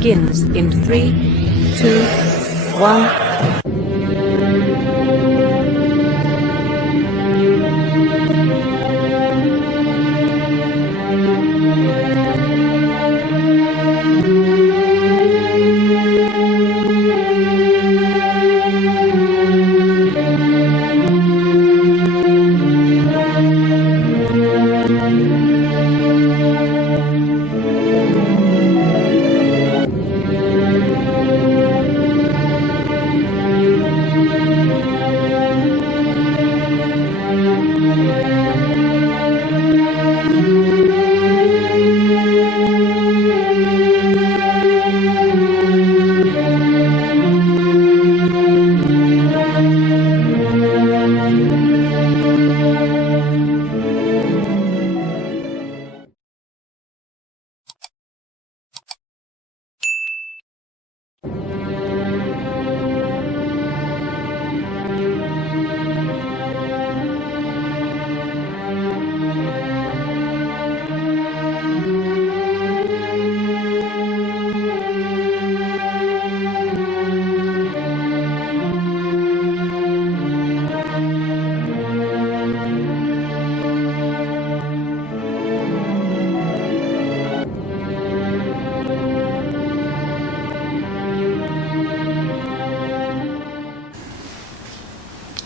begins in 3, 2, 1.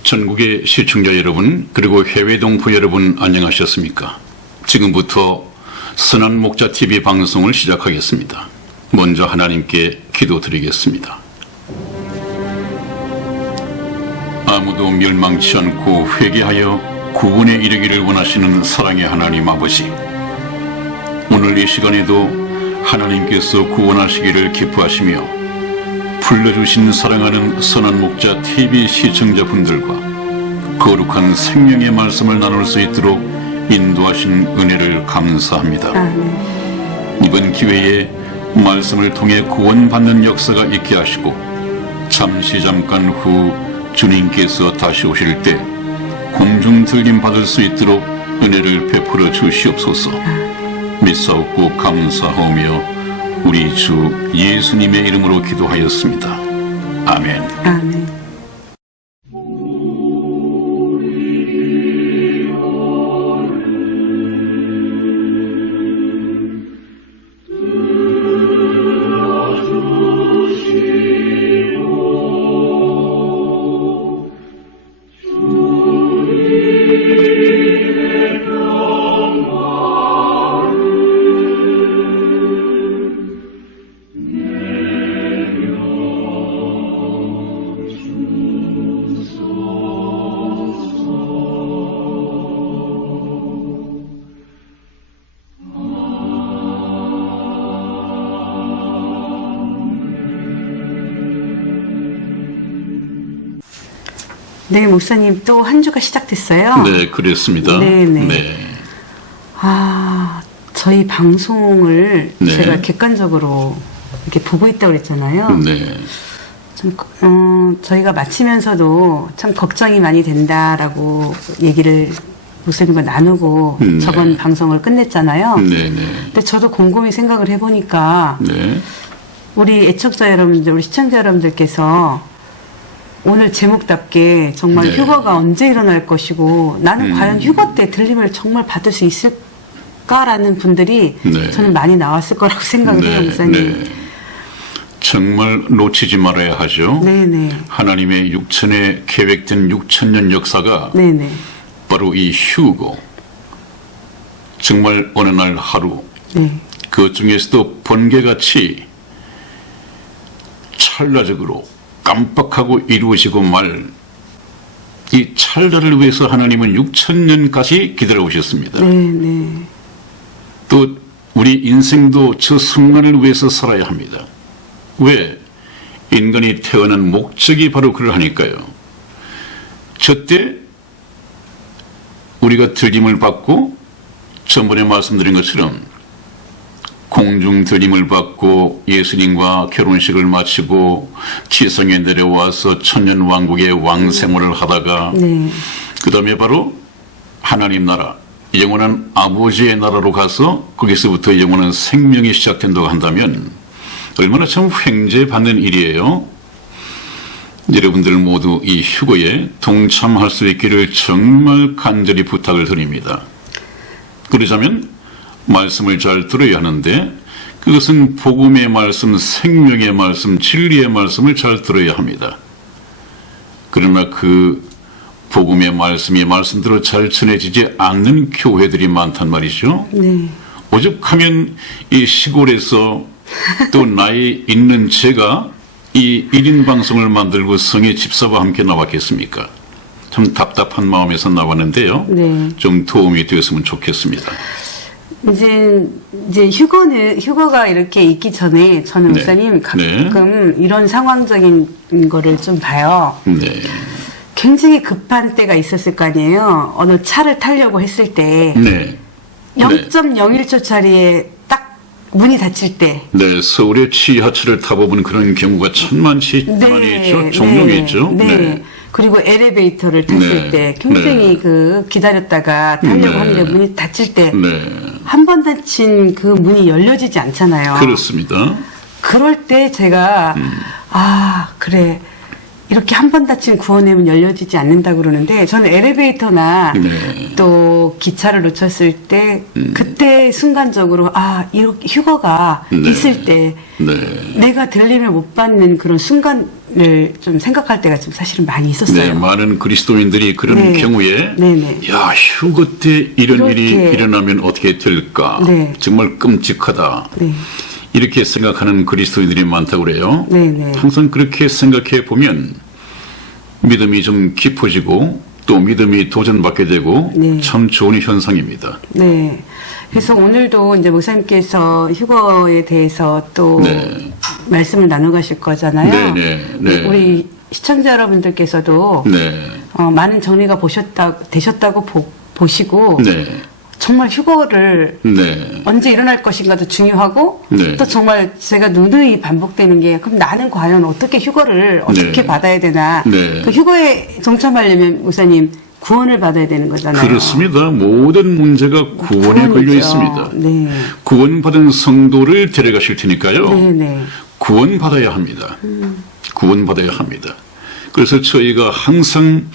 전국의 시청자 여러분, 그리고 해외 동포 여러분 안녕하셨습니까? 지금부터 선한 목자 TV 방송을 시작하겠습니다. 먼저 하나님께 기도드리겠습니다. 아무도 멸망치 않고 회개하여 구원에 이르기를 원하시는 사랑의 하나님 아버지, 오늘 이 시간에도 하나님께서 구원하시기를 기뻐하시며 불러주신 사랑하는 선한 목자 TV 시청자분들과 거룩한 생명의 말씀을 나눌 수 있도록 인도하신 은혜를 감사합니다. 이번 기회에 말씀을 통해 구원받는 역사가 있게 하시고 잠깐 후 주님께서 다시 오실 때 공중 들림 받을 수 있도록 은혜를 베풀어 주시옵소서. 믿사옵고 감사하오며 우리 주 예수님의 이름으로 기도하였습니다. 아멘. 아멘. 네, 목사님 또 한 주가 시작됐어요. 네, 그랬습니다. 네네. 네. 저희 방송을 네. 제가 객관적으로 이렇게 보고 있다고 그랬잖아요. 네. 좀, 저희가 마치면서도 참 걱정이 많이 된다라고 얘기를 목사님과 나누고 네. 저번 방송을 끝냈잖아요. 네, 네. 근데 저도 곰곰이 생각을 해보니까 네. 우리 애청자 여러분들, 우리 시청자 여러분들께서 오늘 제목답게 정말 네. 휴거가 언제 일어날 것이고 나는 과연 휴거 때 들림을 정말 받을 수 있을까라는 분들이 네. 저는 많이 나왔을 거라고 생각을 해요, 목사님. 네. 정말 놓치지 말아야 하죠. 네네. 하나님의 육천에 계획된 6천년 역사가 네네. 바로 이 휴거, 정말 어느 날 하루, 네. 그 중에서도 번개같이 찰나적으로 깜빡하고 이루어지고 말, 이 찰나를 위해서 하나님은 6천년까지 기다려오셨습니다. 네네. 또 우리 인생도 저 순간을 위해서 살아야 합니다. 왜? 인간이 태어난 목적이 바로 그러하니까요. 저때 우리가 들림을 받고 전번에 말씀드린 것처럼 공중 들림을 받고 예수님과 결혼식을 마치고 지성에 내려와서 천년왕국의 왕생활을 하다가 네. 그 다음에 바로 하나님 나라, 영원한 아버지의 나라로 가서 거기서부터 영원한 생명이 시작된다고 한다면 얼마나 참 횡재받는 일이에요. 여러분들 모두 이 휴거에 동참할 수 있기를 정말 간절히 부탁을 드립니다. 그러자면 말씀을 잘 들어야 하는데 그것은 복음의 말씀, 생명의 말씀, 진리의 말씀을 잘 들어야 합니다. 그러나 그 복음의 말씀이 말씀대로 잘 전해지지 않는 교회들이 많단 말이죠. 네. 오죽하면 이 시골에서 또 나이 있는 제가 이 1인 방송을 만들고 성의 집사와 함께 나왔겠습니까? 참 답답한 마음에서 나왔는데요. 네. 좀 도움이 되었으면 좋겠습니다. 이제 휴거가 이렇게 있기 전에 저는 네. 목사님 가끔 이런 상황적인 거를 좀 봐요. 네. 굉장히 급한 때가 있었을 거 아니에요. 어느 차를 타려고 했을 때 네. 0.01초짜리에 딱 문이 닫힐 때. 네, 서울의 지하철을 타보면 그런 경우가 천만치 많이 있죠. 종종이 있죠. 네. 그리고 엘리베이터를 탔을 네. 때 굉장히 네. 그 기다렸다가 타려고 네. 하는데 문이 닫힐 때 한 네. 번 닫힌 그 문이 열려지지 않잖아요. 그렇습니다. 그럴 때 제가 그래. 이렇게 한 번 닫힌 구원의 문 열려지지 않는다 그러는데 저는 엘리베이터나 네. 또 기차를 놓쳤을 때 그때 순간적으로 이렇게 휴거가 네. 있을 때 네. 내가 들림을 못 받는 그런 순간을 좀 생각할 때가 좀 사실은 많이 있었어요. 네, 많은 그리스도인들이 그런 네. 경우에 네네. 야, 휴거 때 이런 일이 그렇게. 일어나면 어떻게 될까? 네. 정말 끔찍하다. 네. 이렇게 생각하는 그리스도인들이 많다고 그래요. 네네. 항상 그렇게 생각해 보면 믿음이 좀 깊어지고 또 믿음이 도전받게 되고 네. 참 좋은 현상입니다. 네. 그래서 오늘도 이제 목사님께서 휴거에 대해서 또 네. 말씀을 나눠가실 거잖아요. 네. 우리 시청자 여러분들께서도 네. 많은 정리가 되셨다고 보시고 네. 정말 휴거를 네. 언제 일어날 것인가도 중요하고 네. 또 정말 제가 누누이 반복되는 게 그럼 나는 과연 어떻게 휴거를 어떻게 네. 받아야 되나 네. 그 휴거에 동참하려면 목사님 구원을 받아야 되는 거잖아요. 그렇습니다. 모든 문제가 구원에 걸려 구원이죠. 있습니다. 네. 구원받은 성도를 데려가실 테니까요. 네네. 구원받아야 합니다. 구원받아야 합니다. 그래서 저희가 항상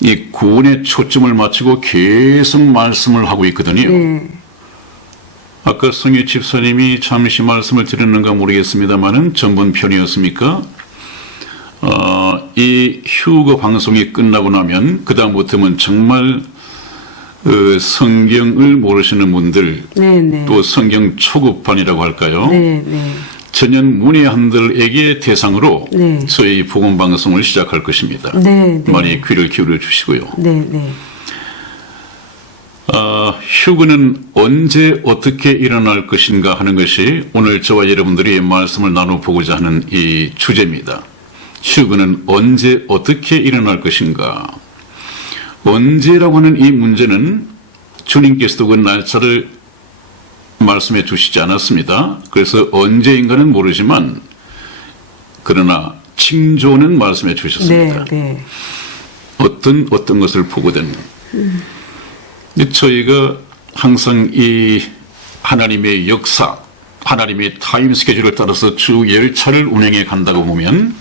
이 구원에 초점을 맞추고 계속 말씀을 하고 있거든요. 네. 아까 성희 집사님이 잠시 말씀을 드렸는가 모르겠습니다만은 전번편이었습니까? 이 휴거 방송이 끝나고 나면 그다음부터는 정말 성경을 모르시는 분들 네네. 또 성경 초급반이라고 할까요? 네네. 전년 문외한들에게 대상으로 네. 저희 복음 방송을 시작할 것입니다. 네, 네. 많이 귀를 기울여 주시고요. 네네. 휴거는 언제 어떻게 일어날 것인가 하는 것이 오늘 저와 여러분들이 말씀을 나눠보고자 하는 이 주제입니다. 휴거는 언제 어떻게 일어날 것인가. 언제라고 하는 이 문제는 주님께서도 그 날짜를 말씀해 주시지 않았습니다. 그래서 언제인가는 모르지만 그러나 징조는 말씀해 주셨습니다. 네. 어떤 것을 보거든. 저희가 항상 이 하나님의 역사, 하나님의 타임 스케줄을 따라서 주 열차를 운행해 간다고 보면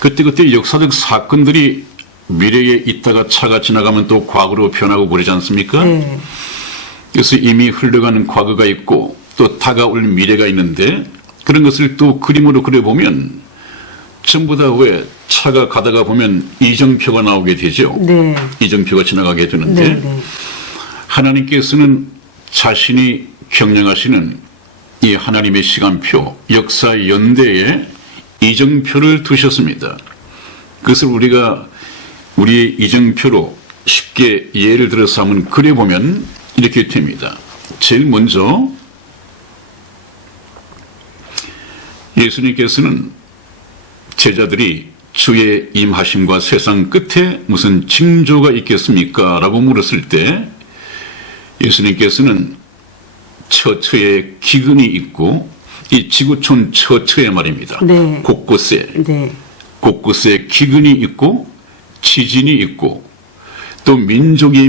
그때 역사적 사건들이 미래에 있다가 차가 지나가면 또 과거로 변하고 그러지 않습니까? 네. 그래서 이미 흘러가는 과거가 있고 또 다가올 미래가 있는데 그런 것을 또 그림으로 그려보면 전부 다 왜 차가 가다가 보면 이정표가 나오게 되죠. 네. 이정표가 지나가게 되는데 네. 하나님께서는 자신이 경영하시는 이 하나님의 시간표, 역사 연대에 이정표를 두셨습니다. 그것을 우리가 우리의 이정표로 쉽게 예를 들어서 한번 그려보면 이렇게 됩니다. 제일 먼저 예수님께서는 제자들이 주의 임하심과 세상 끝에 무슨 징조가 있겠습니까? 라고 물었을 때 예수님께서는 처처에 기근이 있고 이 지구촌 처처에 말입니다. 네. 곳곳에 네. 기근이 있고 지진이 있고 또 민족이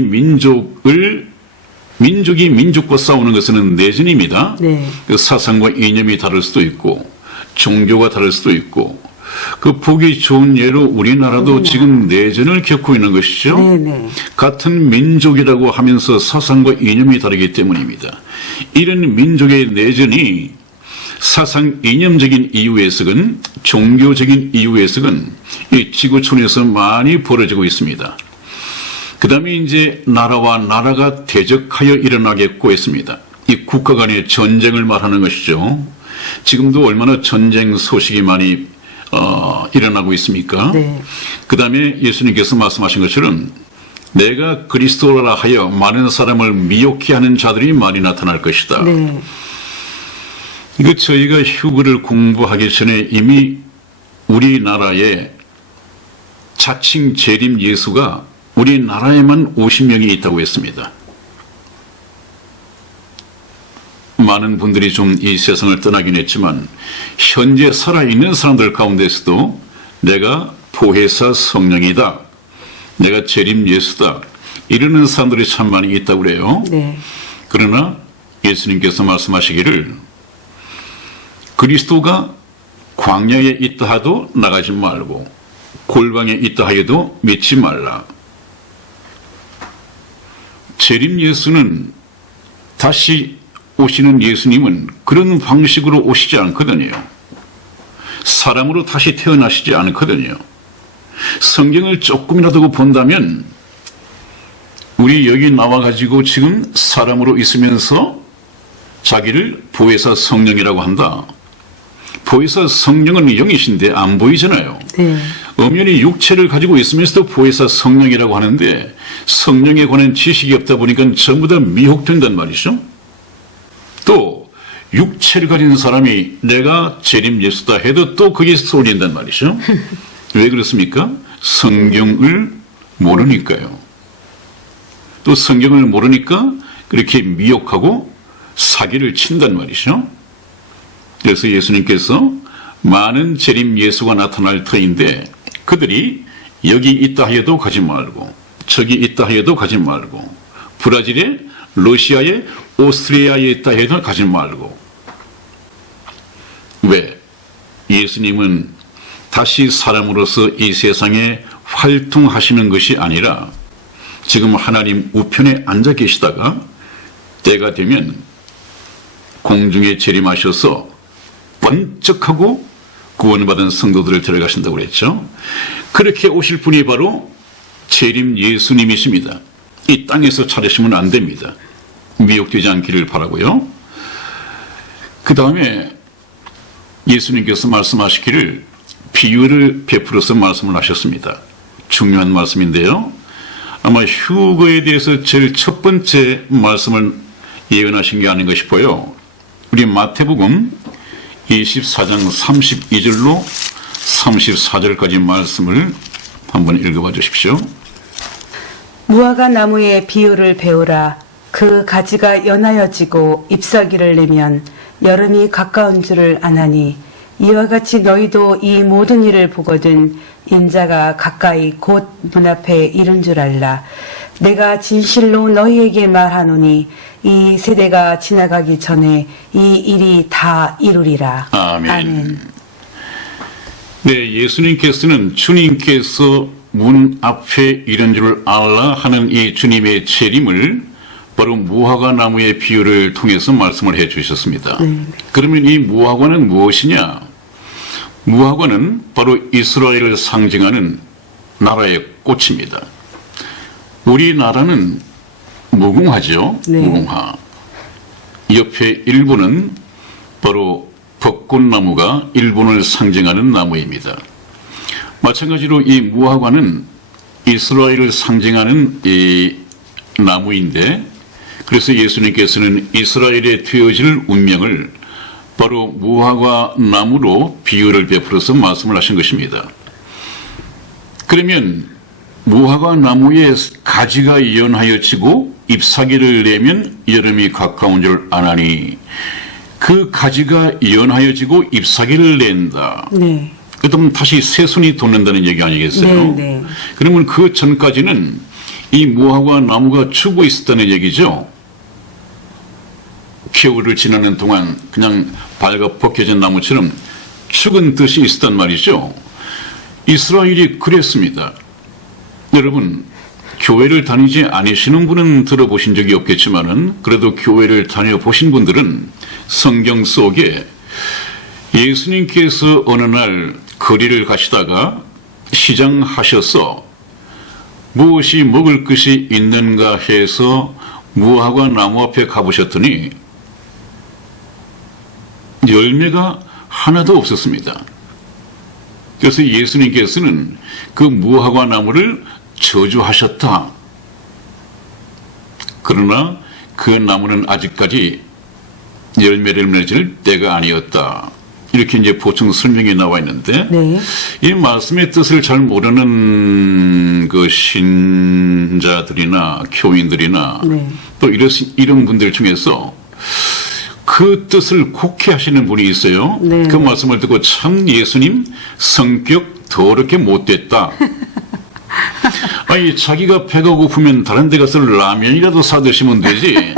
민족과 싸우는 것은 내전입니다. 네. 그 사상과 이념이 다를 수도 있고 종교가 다를 수도 있고 그 보기 좋은 예로 우리나라도 지금 내전을 겪고 있는 것이죠. 네네. 같은 민족이라고 하면서 사상과 이념이 다르기 때문입니다. 이런 민족의 내전이 사상 이념적인 이유에서건 종교적인 이유에서건 이 지구촌에서 많이 벌어지고 있습니다. 그 다음에 이제 나라와 나라가 대적하여 일어나겠고 했습니다. 이 국가 간의 전쟁을 말하는 것이죠. 지금도 얼마나 전쟁 소식이 많이 일어나고 있습니까? 네. 그 다음에 예수님께서 말씀하신 것처럼 내가 그리스도라 하여 많은 사람을 미혹해 하는 자들이 많이 나타날 것이다. 네. 이거 저희가 휴거를 공부하기 전에 이미 우리나라에 자칭 재림 예수가 우리나라에만 50명이 있다고 했습니다. 많은 분들이 좀 이 세상을 떠나긴 했지만 현재 살아있는 사람들 가운데서도 내가 보혜사 성령이다, 내가 재림 예수다 이러는 사람들이 참 많이 있다고 그래요. 네. 그러나 예수님께서 말씀하시기를 그리스도가 광야에 있다 하도 나가지 말고 골방에 있다 하여도 믿지 말라. 재림 예수는 다시 오시는 예수님은 그런 방식으로 오시지 않거든요. 사람으로 다시 태어나시지 않거든요. 성경을 조금이라도 본다면 우리 여기 나와가지고 지금 사람으로 있으면서 자기를 보혜사 성령이라고 한다. 보혜사 성령은 영이신데 안 보이잖아요. 네. 엄연히 육체를 가지고 있으면서도 보혜사 성령이라고 하는데 성령에 관한 지식이 없다 보니까 전부 다 미혹된단 말이죠. 또 육체를 가진 사람이 내가 재림 예수다 해도 또 그게 쏠린단 말이죠. 왜 그렇습니까? 성경을 모르니까요. 또 성경을 모르니까 그렇게 미혹하고 사기를 친단 말이죠. 그래서 예수님께서 많은 재림 예수가 나타날 터인데 그들이 여기 있다 하여도 가지 말고 저기 있다 하여도 가지 말고 브라질에 러시아에 오스트리아에 있다 해도 가지 말고. 왜? 예수님은 다시 사람으로서 이 세상에 활동하시는 것이 아니라 지금 하나님 우편에 앉아 계시다가 때가 되면 공중에 재림하셔서 번쩍하고 구원받은 성도들을 데려가신다고 그랬죠. 그렇게 오실 분이 바로 재림 예수님이십니다. 이 땅에서 찾으시면 안 됩니다. 미혹되지 않기를 바라고요. 그 다음에 예수님께서 말씀하시기를 비유를 베풀어서 말씀을 하셨습니다. 중요한 말씀인데요. 아마 휴거에 대해서 제일 첫 번째 말씀을 예언하신 게 아닌가 싶어요. 우리 마태복음 24장 32절로 34절까지 말씀을 한번 읽어봐 주십시오. 무화과 나무의 비유를 배우라. 그 가지가 연하여지고 잎사귀를 내면 여름이 가까운 줄을 아나니 이와 같이 너희도 이 모든 일을 보거든 인자가 가까이 곧 눈앞에 이른 줄 알라. 내가 진실로 너희에게 말하노니 이 세대가 지나가기 전에 이 일이 다 이루리라. 아멘. 네, 예수님께서는 주님께서 문 앞에 이른 줄 알라 하는 이 주님의 재림을 바로 무화과 나무의 비유를 통해서 말씀을 해 주셨습니다. 그러면 이 무화과는 무엇이냐? 무화과는 바로 이스라엘을 상징하는 나라의 꽃입니다. 우리나라는 무궁화죠. 네. 무궁화. 옆에 일본은 바로 벚꽃나무가 일본을 상징하는 나무입니다. 마찬가지로 이 무화과는 이스라엘을 상징하는 이 나무인데 그래서 예수님께서는 이스라엘에 되어질 운명을 바로 무화과 나무로 비유를 베풀어서 말씀을 하신 것입니다. 그러면 무화과 나무의 가지가 연하여지고 잎사귀를 내면 여름이 가까운 줄 아나니 그 가지가 연하여지고 잎사귀를 낸다. 네. 그러면 다시 새순이 돋는다는 얘기 아니겠어요? 네. 그러면 그 전까지는 이 무화과 나무가 죽어 있었다는 얘기죠. 겨울을 지나는 동안 그냥 발가 벗겨진 나무처럼 죽은 뜻이 있었단 말이죠. 이스라엘이 그랬습니다. 여러분, 교회를 다니지 않으시는 분은 들어보신 적이 없겠지만은 그래도 교회를 다녀보신 분들은 성경 속에 예수님께서 어느 날 거리를 가시다가 시장하셔서 무엇이 먹을 것이 있는가 해서 무화과 나무 앞에 가보셨더니 열매가 하나도 없었습니다. 그래서 예수님께서는 그 무화과 나무를 저주하셨다. 그러나 그 나무는 아직까지 열매를 맺을 때가 아니었다. 이렇게 이제 보충 설명이 나와 있는데 네. 이 말씀의 뜻을 잘 모르는 그 신자들이나 교인들이나 네. 또 이런 분들 중에서 그 뜻을 곡해 하시는 분이 있어요. 네. 그 말씀을 듣고 참 예수님 성격 더럽게 못됐다. 아니 자기가 배가 고프면 다른 데 가서 라면이라도 사 드시면 되지.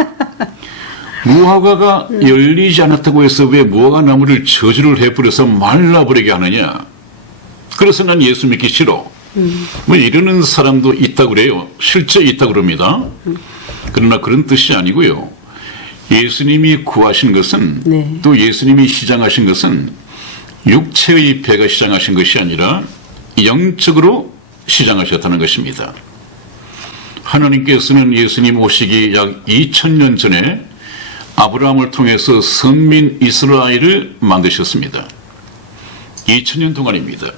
무화과가 열리지 않았다고 해서 왜 무화과 나무를 저주를 해버려서 말라버리게 하느냐. 그래서 난 예수 믿기 싫어. 뭐 이러는 사람도 있다고 그래요. 실제 있다고 그럽니다. 그러나 그런 뜻이 아니고요. 예수님이 구하신 것은 네. 또 예수님이 시장하신 것은 육체의 배가 시장하신 것이 아니라 영적으로 시장하셨다는 것입니다. 하나님께서는 예수님 오시기 약 2000년 전에 아브라함을 통해서 선민 이스라엘을 만드셨습니다. 2000년 동안입니다.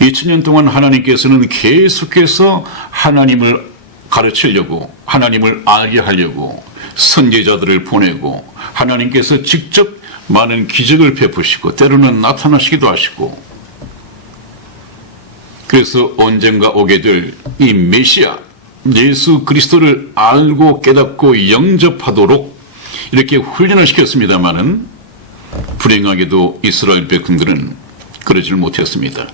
2000년 동안 하나님께서는 계속해서 하나님을 가르치려고 하나님을 알게 하려고 선지자들을 보내고 하나님께서 직접 많은 기적을 베푸시고 때로는 나타나시기도 하시고 그래서 언젠가 오게 될 이 메시아 예수 그리스도를 알고 깨닫고 영접하도록 이렇게 훈련을 시켰습니다마는 불행하게도 이스라엘 백성들은 그러질 못했습니다.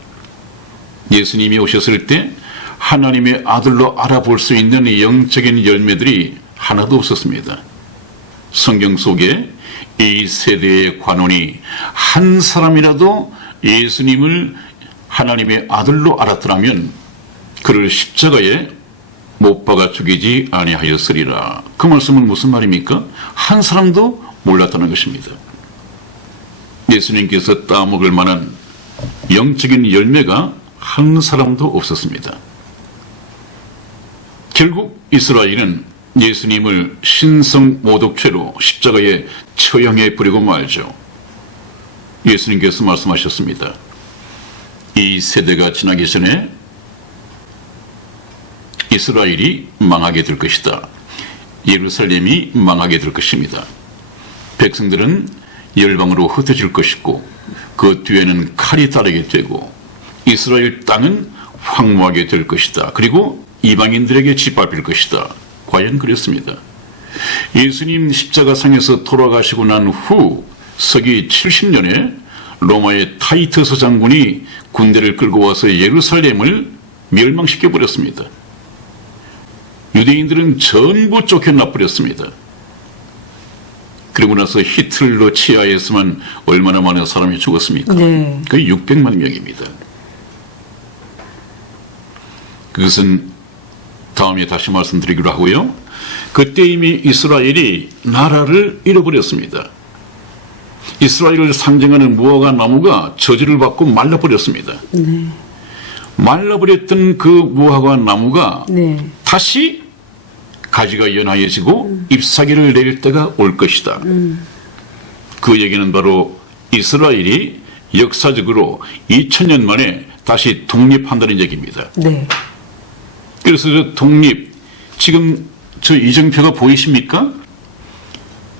예수님이 오셨을 때 하나님의 아들로 알아볼 수 있는 영적인 열매들이 하나도 없었습니다. 성경 속에 이 세대의 관원이 한 사람이라도 예수님을 하나님의 아들로 알았더라면 그를 십자가에 못 박아 죽이지 아니하였으리라. 그 말씀은 무슨 말입니까? 한 사람도 몰랐다는 것입니다. 예수님께서 따먹을 만한 영적인 열매가 한 사람도 없었습니다. 결국 이스라엘은 예수님을 신성 모독죄로 십자가에 처형해 버리고 말죠. 예수님께서 말씀하셨습니다. 이 세대가 지나기 전에 이스라엘이 망하게 될 것이다. 예루살렘이 망하게 될 것입니다. 백성들은 열방으로 흩어질 것이고 그 뒤에는 칼이 따르게 되고 이스라엘 땅은 황무하게 될 것이다. 그리고 이방인들에게 짓밟힐 것이다. 과연 그랬습니다. 예수님 십자가상에서 돌아가시고 난 후 서기 70년에 로마의 타이터스 장군이 군대를 끌고 와서 예루살렘을 멸망시켜 버렸습니다. 유대인들은 전부 쫓겨나 버렸습니다. 그리고 나서 히틀러 치하에서만 얼마나 많은 사람이 죽었습니까? 네. 거의 600만 명입니다. 그것은 다음에 다시 말씀드리기로 하고요. 그때 이미 이스라엘이 나라를 잃어버렸습니다. 이스라엘을 상징하는 무화과 나무가 저주를 받고 말라버렸습니다. 네. 말라버렸던 그 무화과 나무가 네. 다시 가지가 연하여지고 잎사귀를 내릴 때가 올 것이다. 그 얘기는 바로 이스라엘이 역사적으로 2000년 만에 다시 독립한다는 얘기입니다. 네. 그래서 저 독립, 지금 저 이정표가 보이십니까?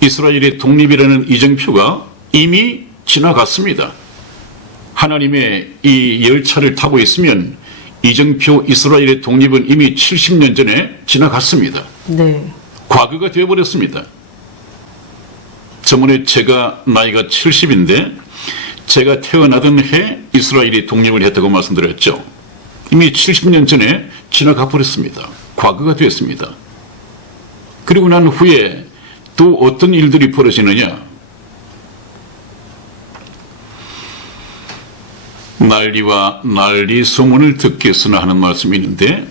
이스라엘의 독립이라는 이정표가 이미 지나갔습니다. 하나님의 이 열차를 타고 있으면 이정표 이스라엘의 독립은 이미 70년 전에 지나갔습니다. 네. 과거가 되어버렸습니다. 저번에 제가 나이가 70인데 제가 태어나던 해 이스라엘이 독립을 했다고 말씀드렸죠. 이미 70년 전에 지나가 버렸습니다. 과거가 되었습니다. 그리고 난 후에 또 어떤 일들이 벌어지느냐. 난리와 난리 소문을 듣겠으나 하는 말씀이 있는데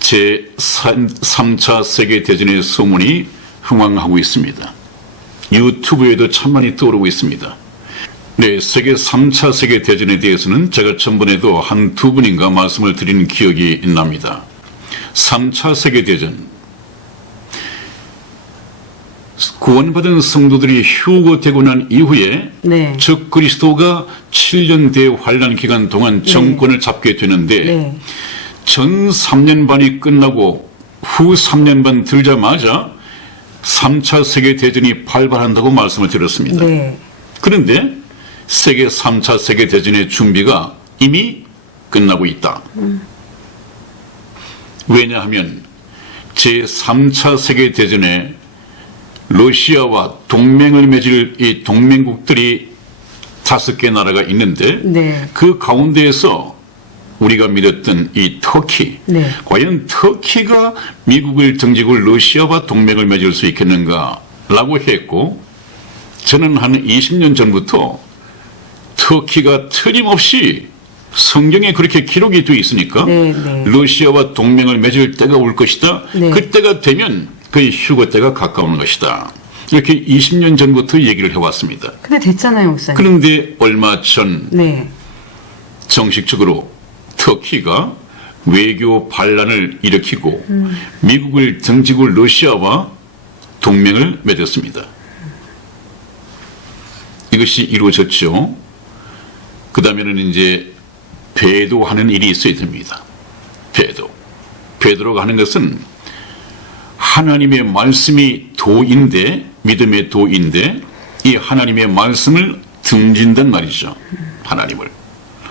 제3차 세계대전의 소문이 흥황하고 있습니다. 유튜브에도 참 많이 떠오르고 있습니다. 네, 세계 3차 세계대전에 대해서는 제가 전번에도 한두 분인가 말씀을 드린 기억이 납니다. 3차 세계대전, 구원받은 성도들이 휴거되고 난 이후에 네. 적 그리스도가 7년 대환란 기간 동안 정권을 잡게 되는데 네. 전 3년 반이 끝나고 후 3년 반 들자마자 3차 세계대전이 발발한다고 말씀을 드렸습니다. 네. 그런데 세계 3차 세계대전의 준비가 이미 끝나고 있다. 왜냐하면 제3차 세계대전에 러시아와 동맹을 맺을 이 동맹국들이 5개 나라가 있는데 네. 그 가운데에서 우리가 믿었던 이 터키, 네. 과연 터키가 미국을 등지고 러시아와 동맹을 맺을 수 있겠는가라고 했고, 저는 한 20년 전부터 터키가 틀림없이 성경에 그렇게 기록이 되어 있으니까 네, 네. 러시아와 동맹을 맺을 때가 올 것이다. 네. 그때가 되면 그의 휴거 때가 가까운 것이다. 이렇게 20년 전부터 얘기를 해왔습니다. 근데 됐잖아요, 목사님. 그런데 얼마 전 네. 정식적으로 터키가 외교 반란을 일으키고 미국을 등지고 러시아와 동맹을 맺었습니다. 이것이 이루어졌죠. 그 다음에는 이제 배도하는 일이 있어야 됩니다. 배도. 배도라고 하는 것은 하나님의 말씀이 도인데, 믿음의 도인데, 이 하나님의 말씀을 등진단 말이죠.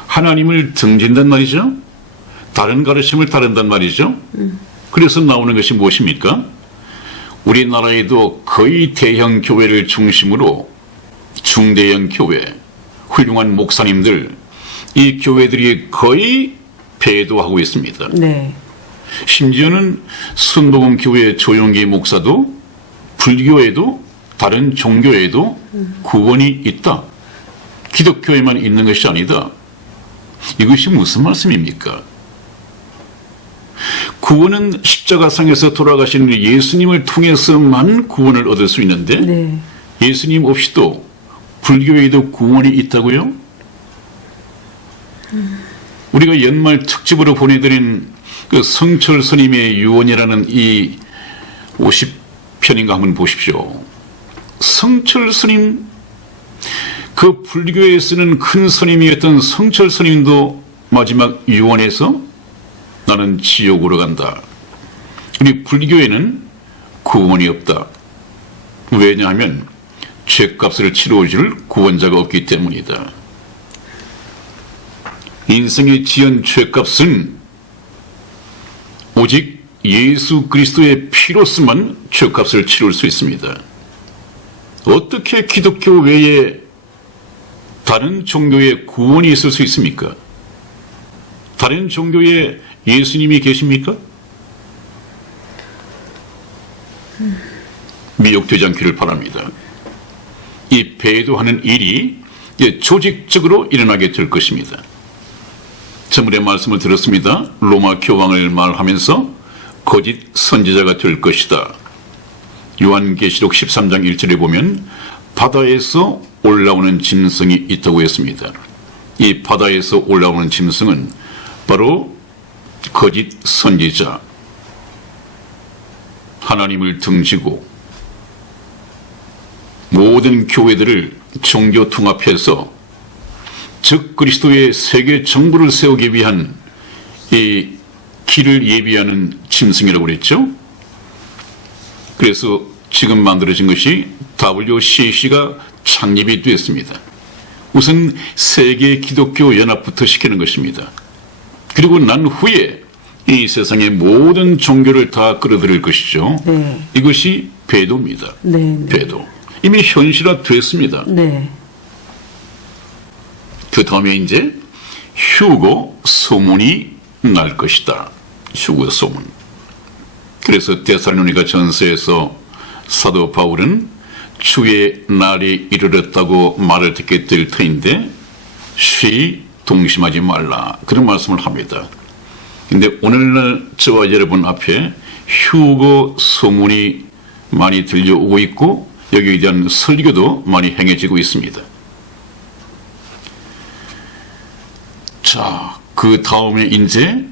하나님을 등진단 말이죠. 다른 가르침을 따른단 말이죠. 그래서 나오는 것이 무엇입니까? 우리나라에도 거의 대형 교회를 중심으로 중대형 교회, 훌륭한 목사님들, 이 교회들이 거의 배도하고 있습니다. 네. 심지어는 순복음 교회 조용기 목사도 불교에도 다른 종교에도 구원이 있다. 기독교에만 있는 것이 아니다. 이것이 무슨 말씀입니까? 구원은 십자가상에서 돌아가신 예수님을 통해서만 구원을 얻을 수 있는데 네. 예수님 없이도 불교에도 구원이 있다고요? 우리가 연말 특집으로 보내드린 그 성철 스님의 유언이라는 이 50편인가 한번 보십시오. 성철 스님, 그 불교에 쓰는 큰 스님이었던 성철 스님도 마지막 유언에서 나는 지옥으로 간다. 우리 불교에는 구원이 없다. 왜냐하면 죄값을 치러줄 구원자가 없기 때문이다. 인생의 지은 죄값은 오직 예수 그리스도의 피로서만 죄값을 치룰 수 있습니다. 어떻게 기독교 외에 다른 종교에 구원이 있을 수 있습니까? 다른 종교에 예수님이 계십니까? 미혹되지 않기를 바랍니다. 이 배도하는 일이 조직적으로 일어나게 될 것입니다. 전번에 말씀을 들었습니다. 로마 교황을 말하면서 거짓 선지자가 될 것이다. 요한계시록 13장 1절에 보면 바다에서 올라오는 짐승이 있다고 했습니다. 이 바다에서 올라오는 짐승은 바로 거짓 선지자, 하나님을 등지고 모든 교회들을 종교 통합해서 즉 그리스도의 세계 정부를 세우기 위한 이 길을 예비하는 짐승이라고 그랬죠. 그래서 지금 만들어진 것이 WCC가 창립이 되었습니다. 우선 세계 기독교 연합부터 시키는 것입니다. 그리고 난 후에 이 세상의 모든 종교를 다 끌어들일 것이죠. 네. 이것이 배도입니다. 네. 배도. 이미 현실화됐습니다. 네. 그 다음에 이제 휴거 소문이 날 것이다. 휴거 소문. 그래서 데살로니가 전서에서 사도 바울은 주의 날이 이르렀다고 말을 듣게 될 터인데 She 동심하지 말라. 그런 말씀을 합니다. 근데 오늘날 저와 여러분 앞에 휴거 소문이 많이 들려오고 있고 여기에 대한 설교도 많이 행해지고 있습니다. 자, 그 다음에 이제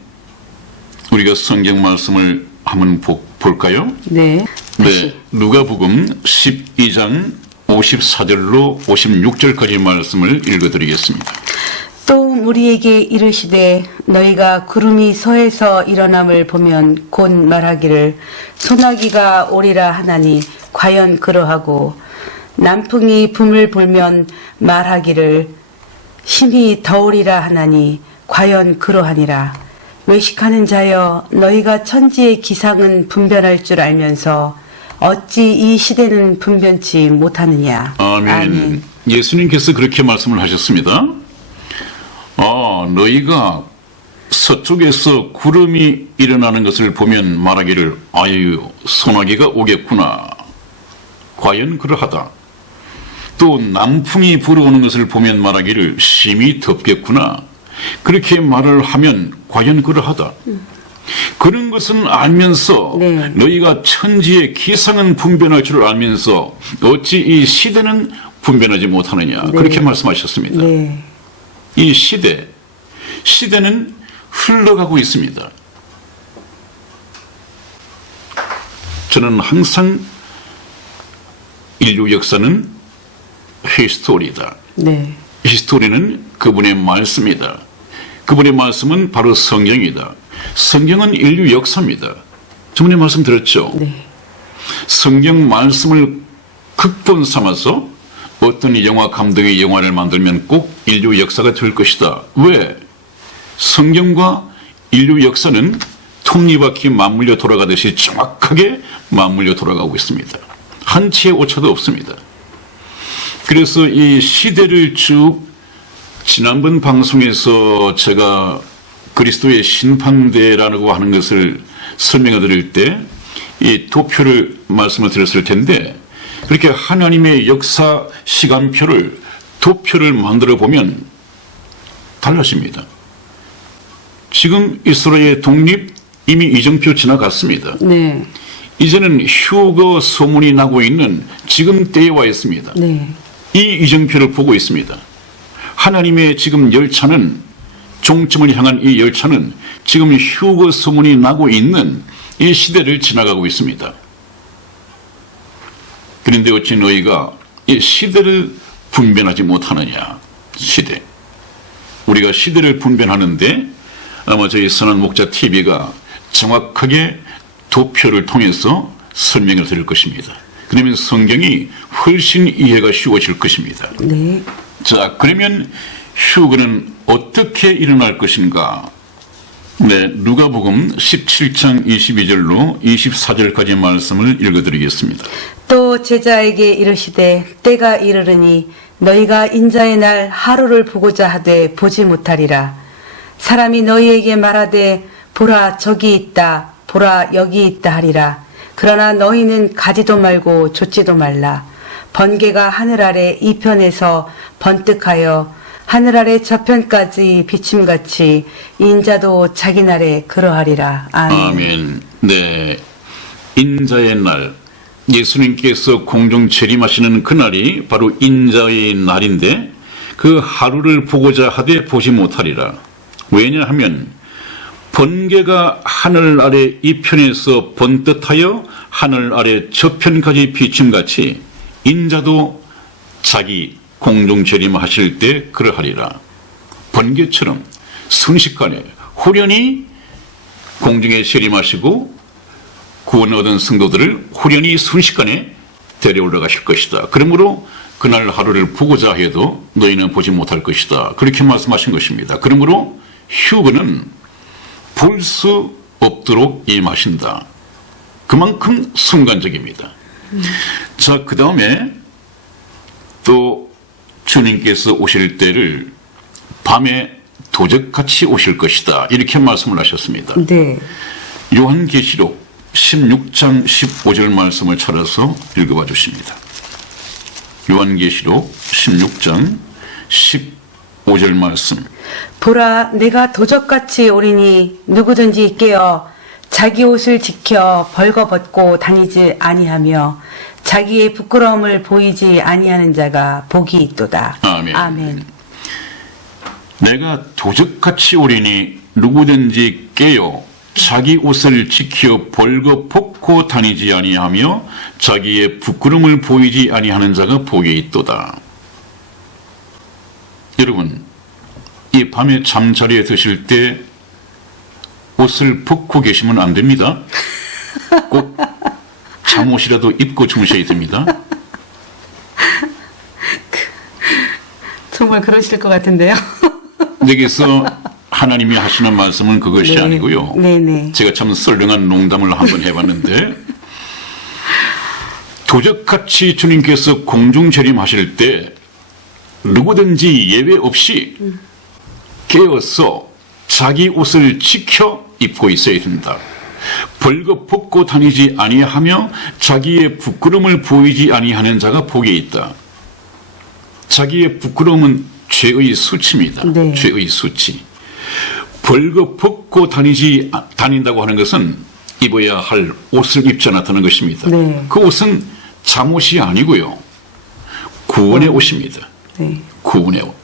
우리가 성경 말씀을 한번 볼까요? 네. 네, 누가복음 12장 54절로 56절까지 말씀을 읽어드리겠습니다. 또 우리에게 이르시되 너희가 구름이 서에서 일어남을 보면 곧 말하기를 소나기가 오리라 하나니 과연 그러하고 남풍이 붐을 불면 말하기를 힘이 더우리라 하나니 과연 그러하니라. 외식하는 자여 너희가 천지의 기상은 분별할 줄 알면서 어찌 이 시대는 분변치 못하느냐. 아멘. 예수님께서 그렇게 말씀을 하셨습니다. 너희가 서쪽에서 구름이 일어나는 것을 보면 말하기를 아유 소나기가 오겠구나. 과연 그러하다. 또 남풍이 불어오는 것을 보면 말하기를 심히 덥겠구나. 그렇게 말을 하면 과연 그러하다. 그런 것은 알면서 네. 너희가 천지의 기상은 분별할 줄 알면서 어찌 이 시대는 분별하지 못하느냐. 네. 그렇게 말씀하셨습니다. 네. 이 시대는 흘러가고 있습니다. 저는 항상 인류 역사는 히스토리다. 네. 히스토리는 그분의 말씀이다. 그분의 말씀은 바로 성경이다. 성경은 인류 역사입니다. 저번에 말씀 드렸죠? 네. 성경 말씀을 극본 삼아서 어떤 영화 감독의 영화를 만들면 꼭 인류 역사가 될 것이다. 왜? 성경과 인류 역사는 톱니바퀴 맞물려 돌아가듯이 정확하게 맞물려 돌아가고 있습니다. 한 치의 오차도 없습니다. 그래서 이 시대를 쭉 지난번 방송에서 제가 그리스도의 심판대라고 하는 것을 설명해 드릴 때 이 도표를 말씀을 드렸을 텐데 그렇게 하나님의 역사 시간표를 도표를 만들어 보면 달라집니다. 지금 이스라엘의 독립 이미 이정표 지나갔습니다. 네. 이제는 휴거 소문이 나고 있는 지금 때에 와 있습니다. 네. 이 이정표를 보고 있습니다. 하나님의 지금 열차는 종점을 향한 이 열차는 지금 휴거 소문이 나고 있는 이 시대를 지나가고 있습니다. 그런데 어찌 너희가 이 시대를 분별하지 못하느냐. 시대. 우리가 시대를 분별하는데 아마 저희 선한 목자 TV가 정확하게 도표를 통해서 설명을 드릴 것입니다. 그러면 성경이 훨씬 이해가 쉬워질 것입니다. 네. 자, 그러면 휴거는 어떻게 일어날 것인가? 네, 누가복음 17장 22절로 24절까지 말씀을 읽어드리겠습니다. 또 제자에게 이르시되 때가 이르르니 너희가 인자의 날 하루를 보고자 하되 보지 못하리라. 사람이 너희에게 말하되 보라 저기 있다 보라 여기 있다 하리라. 그러나 너희는 가지도 말고 좇지도 말라. 번개가 하늘 아래 이편에서 번뜩하여 하늘 아래 저편까지 비침같이 인자도 자기 날에 그러하리라. 아멘. 아멘. 네, 인자의 날. 예수님께서 공중 재림하시는 그날이 바로 인자의 날인데 그 하루를 보고자 하되 보지 못하리라. 왜냐하면 번개가 하늘 아래 이편에서 번뜩하여 하늘 아래 저편까지 비침같이 인자도 자기 공중 재림하실 때 그러하리라. 번개처럼 순식간에 후련히 공중에 재림하시고 구원 얻은 성도들을 후련히 순식간에 데려올라 가실 것이다. 그러므로 그날 하루를 보고자 해도 너희는 보지 못할 것이다. 그렇게 말씀하신 것입니다. 그러므로 휴거는 볼 수 없도록 임하신다. 그만큼 순간적입니다. 자, 그 다음에 또 주님께서 오실 때를 밤에 도적같이 오실 것이다. 이렇게 말씀을 하셨습니다. 네. 요한계시록 16장 15절 말씀을 찾아서 읽어봐 주십니다. 요한계시록 16장 5절 말씀. 보라, 내가 도적같이 오리니 누구든지 깨어 자기 옷을 지켜 벌거벗고 다니지 아니하며 자기의 부끄러움을 보이지 아니하는 자가 복이 있도다. 아멘. 아멘. 내가 도적같이 오리니 누구든지 깨어 자기 옷을 지켜 벌거벗고 다니지 아니하며 자기의 부끄러움을 보이지 아니하는 자가 복이 있도다. 여러분, 이 밤에 잠자리에 드실 때 옷을 벗고 계시면 안 됩니다. 꼭 잠옷이라도 입고 주무셔야 됩니다. 정말 그러실 것 같은데요. 여기서 하나님이 하시는 말씀은 그것이 네. 아니고요. 네네. 제가 참 썰렁한 농담을 한번 해봤는데 도적같이 주님께서 공중재림하실 때 누구든지 예외 없이 깨어서 자기 옷을 지켜 입고 있어야 된다. 벌거벗고 다니지 아니하며 자기의 부끄러움을 보이지 아니하는 자가 복이 있다. 자기의 부끄러움은 죄의 수치입니다. 네. 죄의 수치. 벌거벗고 다닌다고 하는 것은 입어야 할 옷을 입지 않았다는 것입니다. 네. 그 옷은 잠옷이 아니고요. 구원의 옷입니다. 네. 구원의 옷.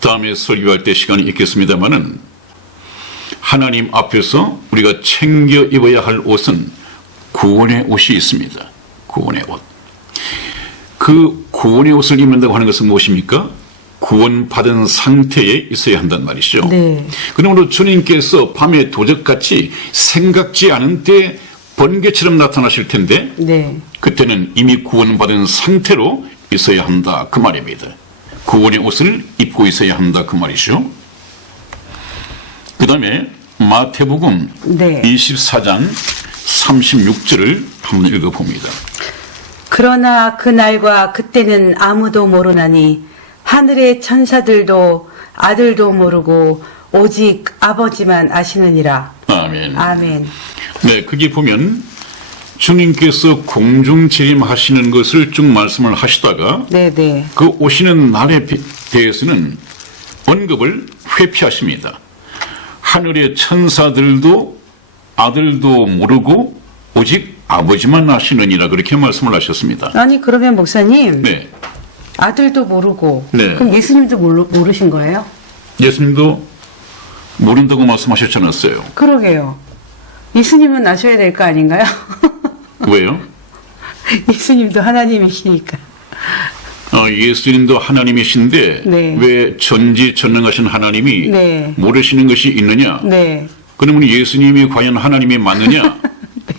다음에 설교할 때 시간이 있겠습니다만은 하나님 앞에서 우리가 챙겨 입어야 할 옷은 구원의 옷이 있습니다. 구원의 옷. 그 구원의 옷을 입는다고 하는 것은 무엇입니까? 구원받은 상태에 있어야 한단 말이죠. 네. 그러므로 주님께서 밤에 도적같이 생각지 않은 때 번개처럼 나타나실 텐데 네. 그때는 이미 구원받은 상태로 있어야 한다 그 말입니다. 구원의 옷을 입고 있어야 한다 그 말이죠. 그 다음에 마태복음 네. 24장 36절을 한번 읽어봅니다. 그러나 그날과 그때는 아무도 모르나니 하늘의 천사들도 아들도 모르고 오직 아버지만 아시느니라. 아멘. 아멘. 네, 거기 보면 주님께서 공중재림하시는 것을 쭉 말씀을 하시다가 네네. 그 오시는 날에 대해서는 언급을 회피하십니다. 하늘의 천사들도 아들도 모르고 오직 아버지만 아시느니라 그렇게 말씀을 하셨습니다. 아니 그러면 목사님 네, 아들도 모르고 네. 그럼 예수님도 모르신 거예요? 예수님도 모른다고 말씀하셨지 않았어요? 그러게요. 예수님은 아셔야 될 거 아닌가요? 왜요? 예수님도 하나님이시니까. 예수님도 하나님이신데 네. 왜 전지전능하신 하나님이 네. 모르시는 것이 있느냐? 네. 그러면 예수님이 과연 하나님이 맞느냐?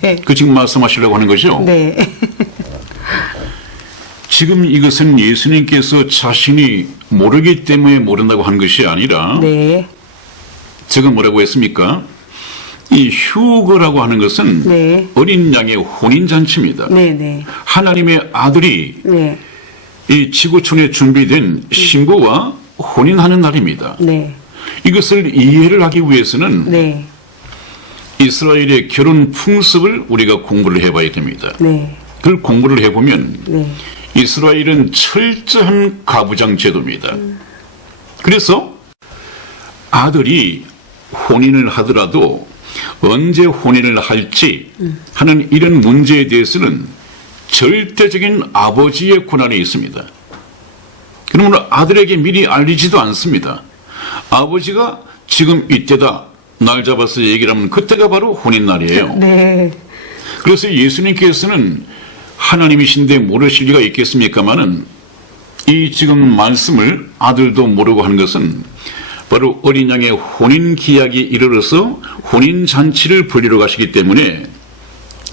네. 그 지금 말씀하시려고 하는 거죠? 네. 지금 이것은 예수님께서 자신이 모르기 때문에 모른다고 한 것이 아니라 네. 제가 뭐라고 했습니까? 이 휴거라고 하는 것은 네. 어린 양의 혼인잔치입니다. 네. 네. 하나님의 아들이 네. 이 지구촌에 준비된 신부와 혼인하는 날입니다. 네. 이것을 이해를 하기 위해서는 네. 이스라엘의 결혼 풍습을 우리가 공부를 해봐야 됩니다. 네. 그걸 공부를 해보면 네. 이스라엘은 철저한 가부장 제도입니다. 그래서 아들이 혼인을 하더라도 언제 혼인을 할지 하는 이런 문제에 대해서는 절대적인 아버지의 권한이 있습니다. 그러므로 아들에게 미리 알리지도 않습니다. 아버지가 지금 이때다 날 잡아서 얘기를 하면 그때가 바로 혼인 날이에요. 네. 그래서 예수님께서는 하나님이신데 모르실 리가 있겠습니까마는 이 지금 말씀을 아들도 모르고 하는 것은 바로 어린 양의 혼인 기약이 이르러서 혼인 잔치를 벌리러 가시기 때문에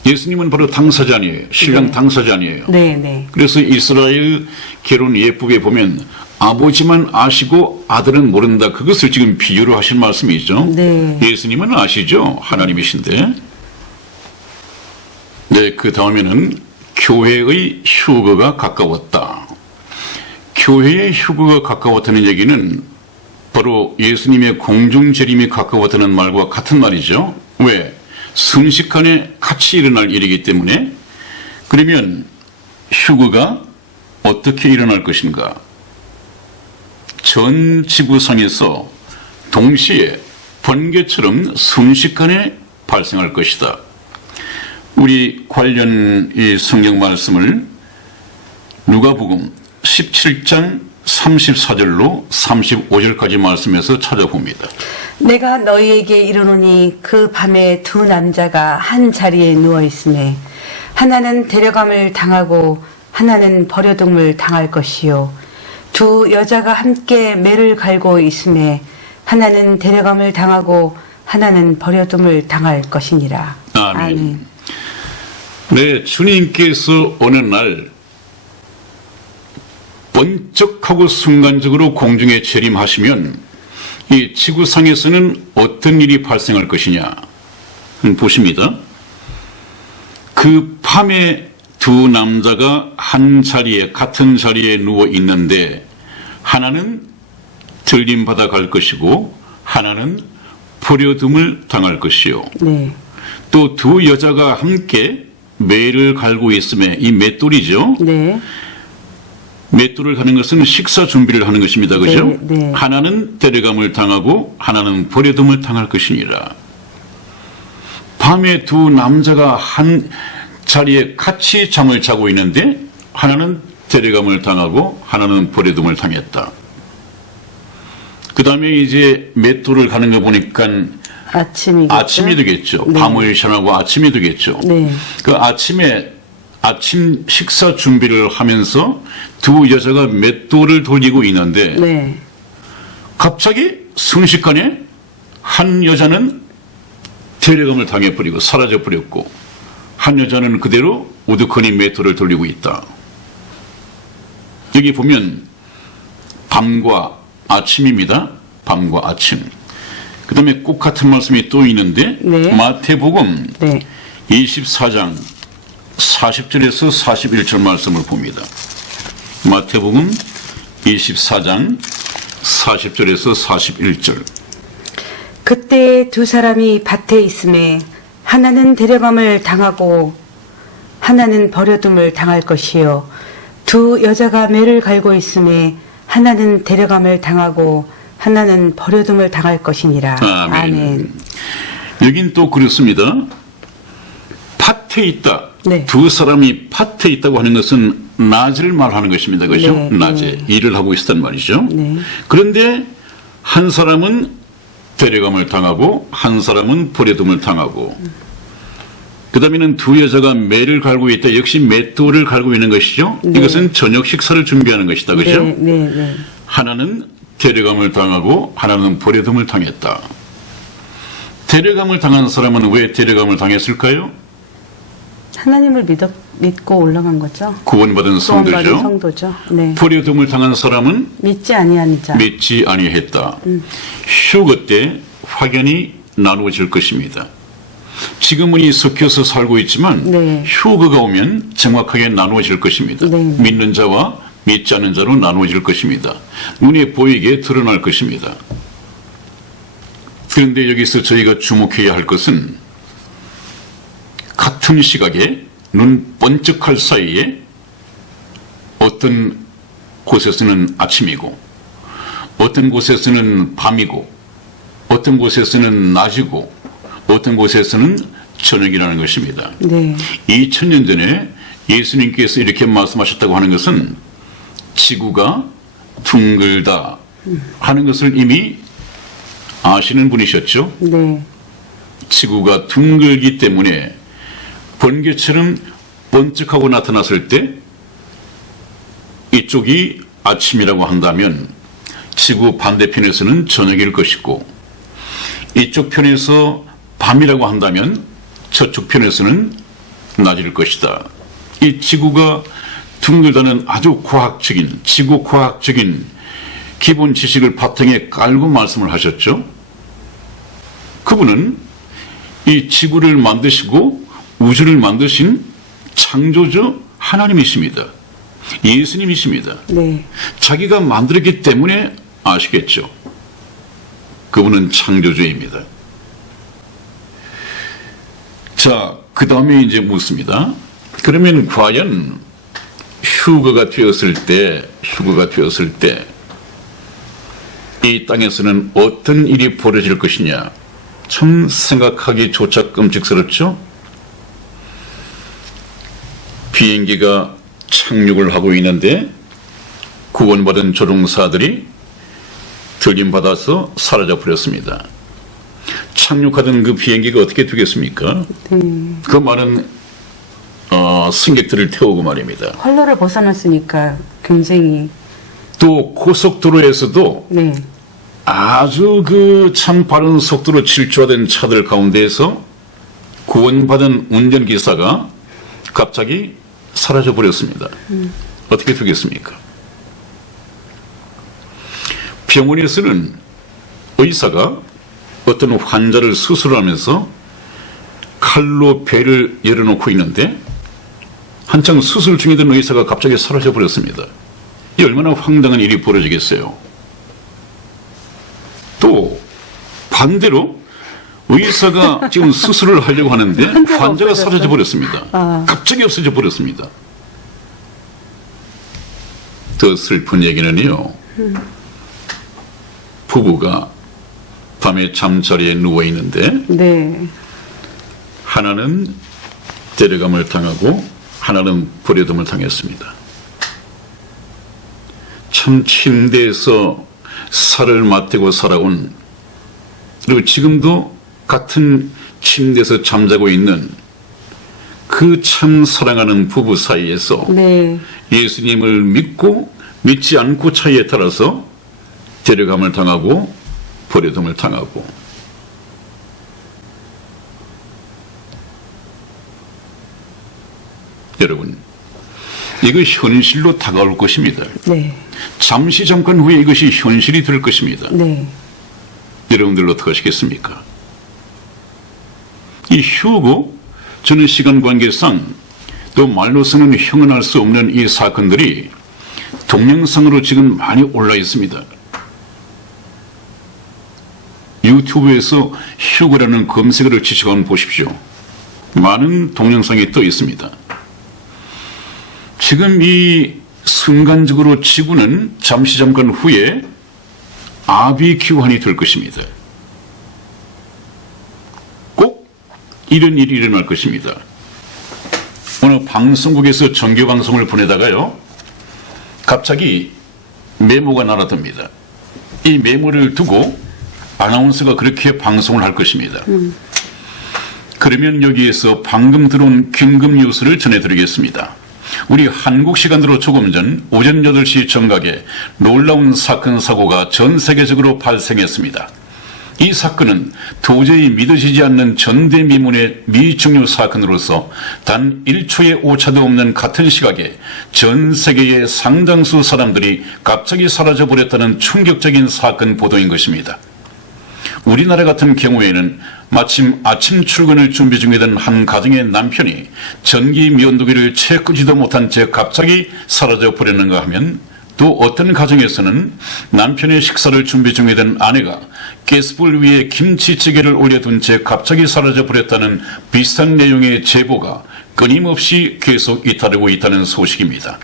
예수님은 바로 당사자 아니에요. 신랑 네. 당사자 아니에요. 네. 네. 그래서 이스라엘 결혼 예법에 보면 아버지만 아시고 아들은 모른다. 그것을 지금 비유로 하신 말씀이죠. 네. 예수님은 아시죠. 하나님이신데. 네, 그 다음에는 교회의 휴거가 가까웠다. 교회의 휴거가 가까웠다는 얘기는 바로 예수님의 공중재림이 가까웠다는 말과 같은 말이죠. 왜? 순식간에 같이 일어날 일이기 때문에. 그러면 휴거가 어떻게 일어날 것인가? 전 지구상에서 동시에 번개처럼 순식간에 발생할 것이다. 우리 관련 이 성경 말씀을 누가복음 17장 34절로 35절까지 말씀에서 찾아봅니다. 내가 너희에게 이르노니 그 밤에 두 남자가 한 자리에 누워 있음에 하나는 데려감을 당하고 하나는 버려둠을 당할 것이요 두 여자가 함께 매를 갈고 있음에 하나는 데려감을 당하고 하나는 버려둠을 당할 것이니라. 아멘. 네, 주님께서 어느 날 번쩍하고 순간적으로 공중에 재림하시면 이 지구상에서는 어떤 일이 발생할 것이냐 보십니다. 그 밤에 두 남자가 한 자리에 같은 자리에 누워 있는데 하나는 들림받아 갈 것이고 하나는 버려둠을 당할 것이요. 네. 또 두 여자가 함께 매를 갈고 있음에 이 맷돌이죠. 네. 맷돌을 하는 것은 식사 준비를 하는 것입니다. 그죠? 네, 네. 하나는 데려감을 당하고 하나는 버려둠을 당할 것이니라. 밤에 두 남자가 한 자리에 같이 잠을 자고 있는데 하나는 데려감을 당하고 하나는 버려둠을 당했다. 그 다음에 이제 맷돌을 가는 거 보니까 아침이 되겠죠. 네. 밤을 지나고 아침이 되겠죠. 네. 그 아침 식사 준비를 하면서 두 여자가 맷돌을 돌리고 있는데 네. 갑자기 순식간에 한 여자는 데려감을 당해버리고 사라져버렸고 한 여자는 그대로 우두커니 맷돌을 돌리고 있다. 여기 보면 밤과 아침입니다. 밤과 아침. 그 다음에 꼭 같은 말씀이 또 있는데 네. 마태복음 네. 24장 40절에서 41절 말씀을 봅니다. 마태복음 24장 40절에서 41절. 그때 두 사람이 밭에 있음에 하나는 데려감을 당하고 하나는 버려둠을 당할 것이요 두 여자가 매를 갈고 있음에 하나는 데려감을 당하고 하나는 버려둠을 당할 것이니라. 아멘. 여긴 또 그렇습니다. 밭에 있다. 네. 두 사람이 밭에 있다고 하는 것은 낮을 말하는 것입니다. 그렇죠? 네, 낮에 일을 하고 있었단 말이죠. 네. 그런데 한 사람은 데려감을 당하고 한 사람은 버려둠을 당하고 그 다음에는 두 여자가 매를 갈고 있다. 역시 맷돌을 갈고 있는 것이죠. 네. 이것은 저녁 식사를 준비하는 것이다. 그렇죠? 네, 네, 네. 하나는 데려감을 당하고 하나는 버려둠을 당했다. 데려감을 당한 사람은 왜 데려감을 당했을까요? 하나님을 믿고 올라간 거죠. 구원받은 구원받은 성도죠. 성도죠. 네. 버려둠을 당한 사람은 믿지 아니하는 자. 믿지 아니했다. 휴거 때 확연히 나누어질 것입니다. 지금은 이 섞여서 살고 있지만 네. 휴거가 오면 정확하게 나누어질 것입니다. 네. 믿는 자와 믿지 않는 자로 나누어질 것입니다. 눈에 보이게 드러날 것입니다. 그런데 여기서 저희가 주목해야 할 것은 같은 시각에 눈 번쩍할 사이에 어떤 곳에서는 아침이고 어떤 곳에서는 밤이고 어떤 곳에서는 낮이고 어떤 곳에서는 저녁이라는 것입니다. 네. 2000년 전에 예수님께서 이렇게 말씀하셨다고 하는 것은 지구가 둥글다 하는 것을 이미 아시는 분이셨죠. 네. 지구가 둥글기 때문에 번개처럼 번쩍하고 나타났을 때 이쪽이 아침이라고 한다면 지구 반대편에서는 저녁일 것이고 이쪽 편에서 밤이라고 한다면 저쪽 편에서는 낮일 것이다. 이 지구가 둥글다는 아주 과학적인 지구 과학적인 기본 지식을 바탕에 깔고 말씀을 하셨죠. 그분은 이 지구를 만드시고 우주를 만드신 창조주 하나님이십니다. 예수님이십니다. 네. 자기가 만들었기 때문에 아시겠죠. 그분은 창조주입니다. 자, 그 다음에 이제 묻습니다. 그러면 과연 휴거가 되었을 때 이 땅에서는 어떤 일이 벌어질 것이냐. 참 생각하기조차 끔찍스럽죠? 비행기가 착륙을 하고 있는데 구원받은 조종사들이 들림받아서 사라져버렸습니다. 착륙하던 그 비행기가 어떻게 되겠습니까? 그 많은 승객들을 태우고 말입니다. 활로를 벗어났으니까 굉장히 또 고속도로에서도 네. 아주 참 빠른 속도로 질주하던 차들 가운데에서 구원받은 운전기사가 갑자기 사라져 버렸습니다. 어떻게 되겠습니까? 병원에서는 의사가 어떤 환자를 수술하면서 칼로 배를 열어놓고 있는데 한창 수술 중이던 의사가 갑자기 사라져 버렸습니다. 이 얼마나 황당한 일이 벌어지겠어요. 또 반대로 의사가 지금 수술을 하려고 하는데 환자가 사라져 버렸습니다. 갑자기 없어져 버렸습니다. 더 슬픈 얘기는요. 부부가 밤에 잠자리에 누워 있는데 네. 하나는 데려감을 당하고 하나는 버려둠을 당했습니다. 참 침대에서 살을 맞대고 살아온, 그리고 지금도 같은 침대에서 잠자고 있는 그 참 사랑하는 부부 사이에서 네. 예수님을 믿고 믿지 않고 차이에 따라서 데려감을 당하고 버려둠을 당하고, 여러분, 이거 현실로 다가올 것입니다. 네. 잠시 잠깐 후에 이것이 현실이 될 것입니다. 네. 여러분들 어떻게 하시겠습니까? 이 휴고, 저는 시간 관계상 또 말로서는 형언할 수 없는 이 사건들이 동영상으로 지금 많이 올라 있습니다. 유튜브에서 휴고라는 검색어를 치시고 한번 보십시오. 많은 동영상이 떠 있습니다. 지금 이 순간적으로 지구는 잠시 잠깐 후에 아비규환이 될 것입니다. 꼭 이런 일이 일어날 것입니다. 오늘 방송국에서 정규방송을 보내다가요, 갑자기 메모가 날아듭니다. 이 메모를 두고 아나운서가 그렇게 방송을 할 것입니다. 그러면 여기에서 방금 들어온 긴급 뉴스를 전해드리겠습니다. 우리 한국 시간으로 조금 전 오전 8시 정각에 놀라운 사건 사고가 전 세계적으로 발생했습니다. 이 사건은 도저히 믿어지지 않는 전대미문의 미중유 사건으로서 단 1초의 오차도 없는 같은 시각에 전 세계의 상당수 사람들이 갑자기 사라져버렸다는 충격적인 사건 보도인 것입니다. 우리나라 같은 경우에는 마침 아침 출근을 준비 중이던 한 가정의 남편이 전기 면도기를 채 끄지도 못한 채 갑자기 사라져 버렸는가 하면, 또 어떤 가정에서는 남편의 식사를 준비 중이던 아내가 가스불 위에 김치찌개를 올려둔 채 갑자기 사라져 버렸다는 비슷한 내용의 제보가 끊임없이 계속 잇따르고 있다는 소식입니다.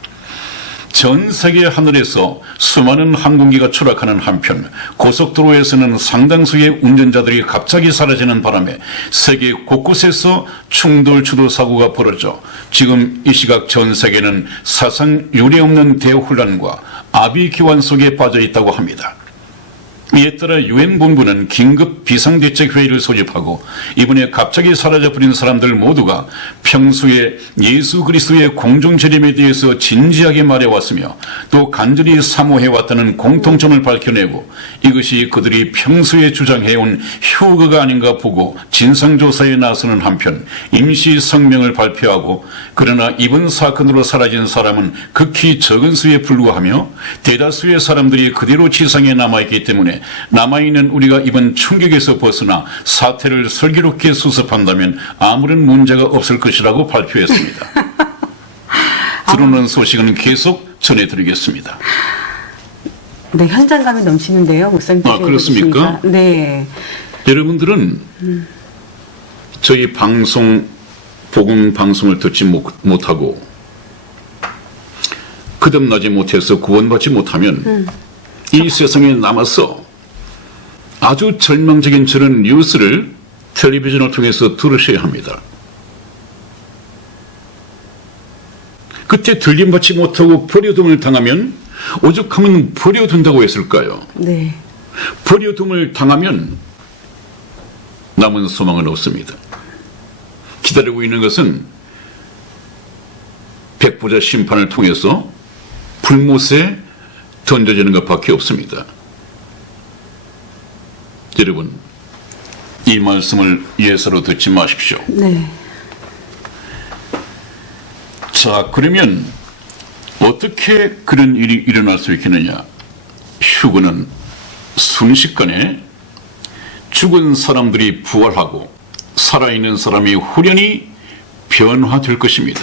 전 세계 하늘에서 수많은 항공기가 추락하는 한편 고속도로에서는 상당수의 운전자들이 갑자기 사라지는 바람에 세계 곳곳에서 충돌 주도 사고가 벌어져 지금 이 시각 전 세계는 사상 유례없는 대혼란과 아비규환 속에 빠져 있다고 합니다. 이에 따라 유엔 본부는 긴급 비상대책회의를 소집하고 이번에 갑자기 사라져버린 사람들 모두가 평소에 예수 그리스도의 공중재림에 대해서 진지하게 말해왔으며 또 간절히 사모해왔다는 공통점을 밝혀내고 이것이 그들이 평소에 주장해온 휴거가 아닌가 보고 진상조사에 나서는 한편 임시 성명을 발표하고, 그러나 이번 사건으로 사라진 사람은 극히 적은 수에 불과하며 대다수의 사람들이 그대로 지상에 남아있기 때문에 남아있는 우리가 이번 충격에서 벗어나 사태를 슬기롭게 수습한다면 아무런 문제가 없을 것이라고 발표했습니다. 들어오는 소식은 계속 전해드리겠습니다. 네, 현장감이 넘치는데요, 목사님께서. 그렇습니까? 네. 여러분들은 저희 복음 방송을 듣지 못하고 거듭나지 못해서 구원받지 못하면 이 세상에 남아서 아주 절망적인 저런 뉴스를 텔레비전을 통해서 들으셔야 합니다. 그때 들림받지 못하고 버려둠을 당하면 오죽하면 버려둔다고 했을까요? 네. 버려둠을 당하면 남은 소망은 없습니다. 기다리고 있는 것은 백보자 심판을 통해서 불못에 던져지는 것밖에 없습니다. 여러분, 이 말씀을 예사로 듣지 마십시오. 네. 자, 그러면 어떻게 그런 일이 일어날 수 있겠느냐? 휴거는 순식간에 죽은 사람들이 부활하고 살아있는 사람이 후련히 변화될 것입니다.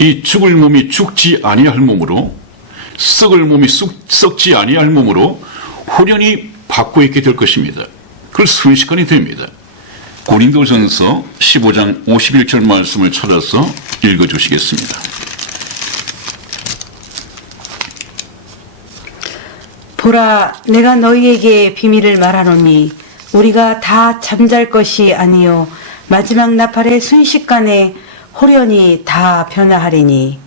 이 죽을 몸이 죽지 아니할 몸으로, 썩을 몸이 썩지 아니할 몸으로 후련히 바꿔 있게 될 것입니다. 그걸 순식간에 됩니다. 고린도전서 15장 51절 말씀을 찾아서 읽어주시겠습니다. 보라, 내가 너희에게 비밀을 말하노니 우리가 다 잠잘 것이 아니요 마지막 나팔의 순식간에 호련히 다 변화하리니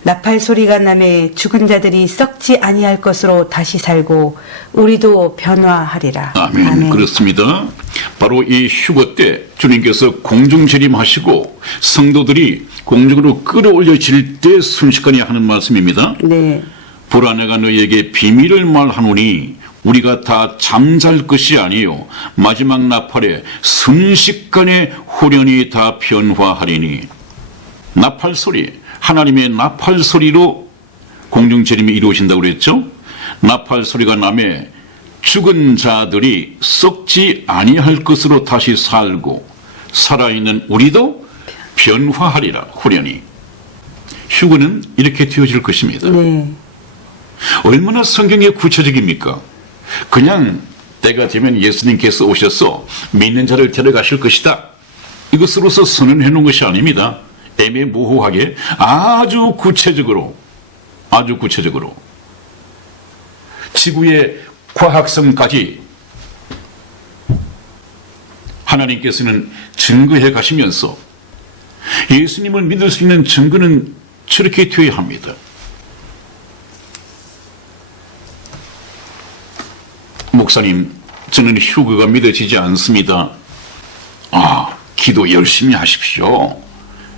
나팔 소리가 나매 죽은 자들이 썩지 아니할 것으로 다시 살고 우리도 변화하리라. 아멘. 그렇습니다. 바로 이 휴거 때 주님께서 공중 재림하시고 성도들이 공중으로 끌어올려질 때 순식간에 하는 말씀입니다. 네. 보라, 내가 너희에게 비밀을 말하노니 우리가 다 잠잘 것이 아니요 마지막 나팔에 순식간에 호련히 다 변화하리니. 나팔 소리, 하나님의 나팔 소리로 공중 재림이 이루어진다고 그랬죠. 나팔 소리가 나매 죽은 자들이 썩지 아니할 것으로 다시 살고 살아있는 우리도 변화하리라. 호련히. 휴거는 이렇게 되어질 것입니다. 네. 얼마나 성경이 구체적입니까? 그냥 때가 되면 예수님께서 오셔서 믿는 자를 데려가실 것이다, 이것으로서 선언해 놓은 것이 아닙니다. 애매모호하게 아주 구체적으로 지구의 과학성까지 하나님께서는 증거해 가시면서 예수님을 믿을 수 있는 증거는 저렇게 되어야 합니다. 목사님, 저는 휴거가 믿어지지 않습니다. 기도 열심히 하십시오.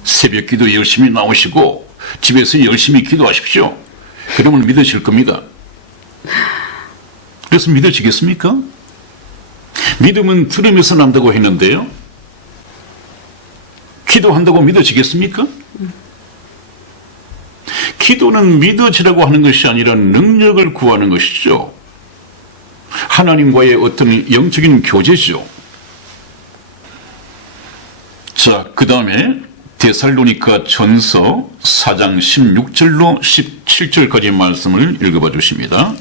새벽 기도 열심히 나오시고 집에서 열심히 기도하십시오. 그러면 믿어질 겁니다. 그래서 믿어지겠습니까? 믿음은 들으면서 난다고 했는데요. 기도한다고 믿어지겠습니까? 기도는 믿어지라고 하는 것이 아니라 능력을 구하는 것이죠. 하나님과의 어떤 영적인 교제죠. 자, 그 다음에 데살로니가 전서 4장 16절로 17절까지 말씀을 읽어봐 주십니다.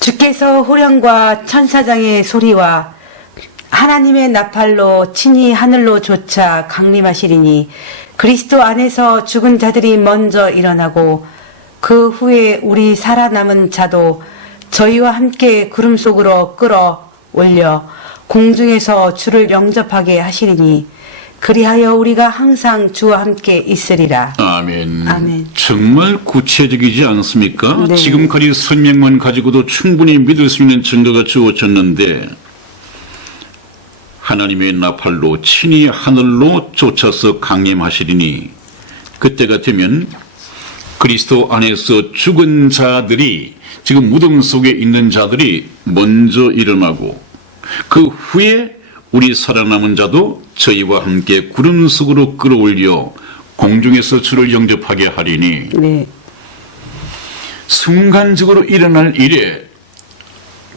주께서 호령과 천사장의 소리와 하나님의 나팔로 친히 하늘로 솟아 강림하시리니 그리스도 안에서 죽은 자들이 먼저 일어나고 그 후에 우리 살아남은 자도 저희와 함께 구름 속으로 끌어올려 공중에서 주를 영접하게 하시리니 그리하여 우리가 항상 주와 함께 있으리라. 아멘. 아멘. 정말 구체적이지 않습니까? 네. 지금까지 설명만 가지고도 충분히 믿을 수 있는 증거가 주어졌는데 하나님의 나팔로 친히 하늘로 쫓아서 강림하시리니 그때가 되면 그리스도 안에서 죽은 자들이, 지금 무덤 속에 있는 자들이 먼저 일어나고 그 후에 우리 살아남은 자도 저희와 함께 구름 속으로 끌어올려 공중에서 주를 영접하게 하리니. 네. 순간적으로 일어날 일에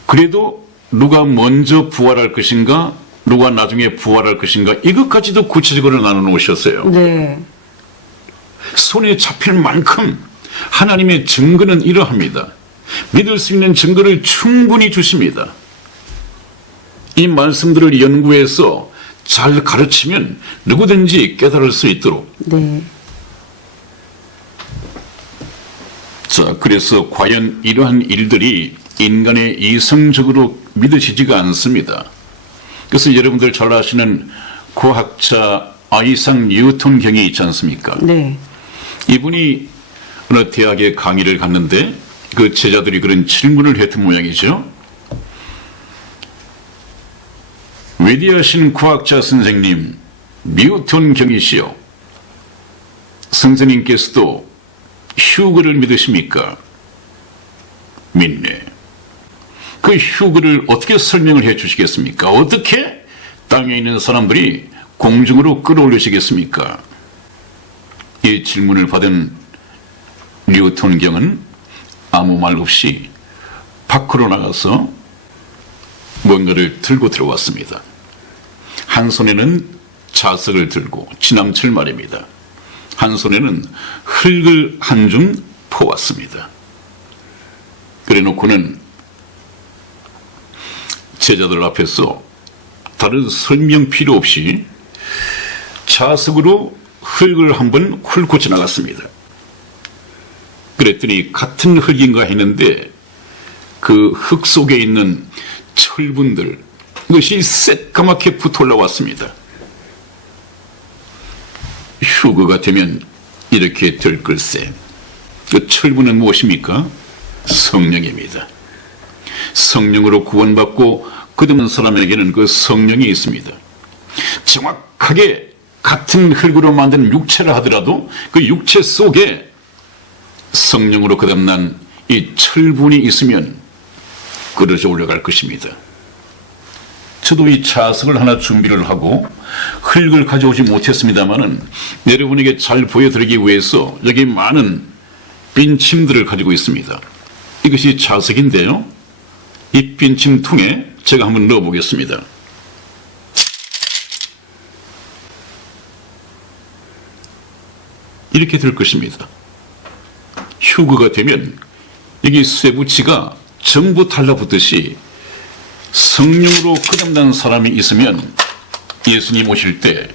그래도 누가 먼저 부활할 것인가, 누가 나중에 부활할 것인가, 이것까지도 구체적으로 나눠 놓으셨어요. 네. 손에 잡힐 만큼 하나님의 증거는 이러합니다. 믿을 수 있는 증거를 충분히 주십니다. 이 말씀들을 연구해서 잘 가르치면 누구든지 깨달을 수 있도록. 네. 자, 그래서 과연 이러한 일들이 인간의 이성적으로 믿어지지가 않습니다. 그래서 여러분들 잘 아시는 과학자 아이삭 뉴턴 경이 있지 않습니까? 네. 이분이 어느 대학에 강의를 갔는데 그 제자들이 그런 질문을 했던 모양이죠. 위대하신 과학자 선생님 뉴턴 경이시여, 선생님께서도 휴거를 믿으십니까? 믿네. 그 휴거를 어떻게 설명을 해 주시겠습니까? 어떻게 땅에 있는 사람들이 공중으로 끌어올리시겠습니까? 이 질문을 받은 뉴턴 경은 아무 말 없이 밖으로 나가서 뭔가를 들고 들어왔습니다. 한 손에는 자석을 들고, 지남철 말입니다. 한 손에는 흙을 한 줌 퍼왔습니다. 그래 놓고는 제자들 앞에서 다른 설명 필요 없이 자석으로 흙을 한번 훑고 지나갔습니다. 그랬더니 같은 흙인가 했는데 그 흙 속에 있는 철분들, 이것이 새까맣게 붙어 올라왔습니다. 휴거가 되면 이렇게 될 글쎄. 그 철분은 무엇입니까? 성령입니다. 성령으로 구원받고 거듭난 사람에게는 그 성령이 있습니다. 정확하게 같은 흙으로 만든 육체를 하더라도 그 육체 속에 성령으로 거듭난 이 철분이 있으면 끌어져 올라갈 것입니다. 저도 이 자석을 하나 준비를 하고 흙을 가져오지 못했습니다만은 여러분에게 잘 보여드리기 위해서 여기 많은 빈침들을 가지고 있습니다. 이것이 자석인데요. 이 빈침통에 제가 한번 넣어보겠습니다. 이렇게 될 것입니다. 휴거가 되면 여기 쇠붙이가 전부 달라붙듯이 성령으로 거듭난 사람이 있으면 예수님 오실 때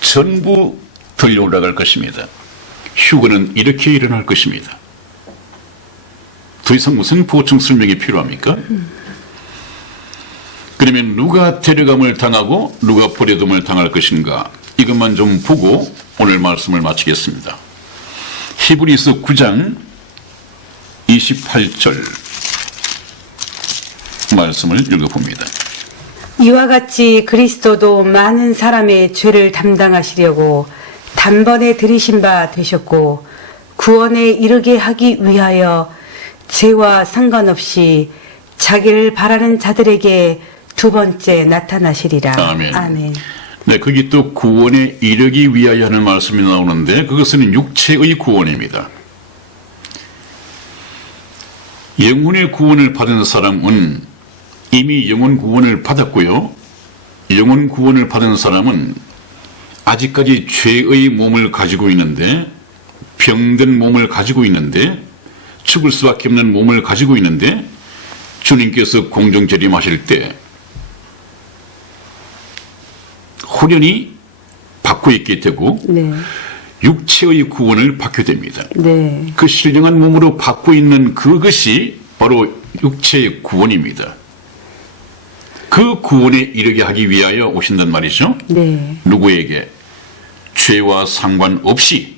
전부 들려 올라갈 것입니다. 휴거는 이렇게 일어날 것입니다. 더 이상 무슨 보충 설명이 필요합니까? 그러면 누가 데려감을 당하고 누가 버려둠을 당할 것인가, 이것만 좀 보고 오늘 말씀을 마치겠습니다. 히브리서 9장 28절 말씀을 읽어봅니다. 이와 같이 그리스도도 많은 사람의 죄를 담당하시려고 단번에 들이신 바 되셨고 구원에 이르게 하기 위하여 죄와 상관없이 자기를 바라는 자들에게 두 번째 나타나시리라. 아멘. 아멘. 네, 거기 또 구원에 이르기 위하여 하는 말씀이 나오는데 그것은 육체의 구원입니다. 영혼의 구원을 받은 사람은 이미 영혼 구원을 받았고요. 영혼 구원을 받은 사람은 아직까지 죄의 몸을 가지고 있는데, 병든 몸을 가지고 있는데, 죽을 수밖에 없는 몸을 가지고 있는데 주님께서 공중 재림하실 때 호련히 받고 있게 되고 네. 육체의 구원을 받게 됩니다. 네. 그 신령한 몸으로 받고 있는 그것이 바로 육체의 구원입니다. 그 구원에 이르게 하기 위하여 오신단 말이죠. 네. 누구에게? 죄와 상관없이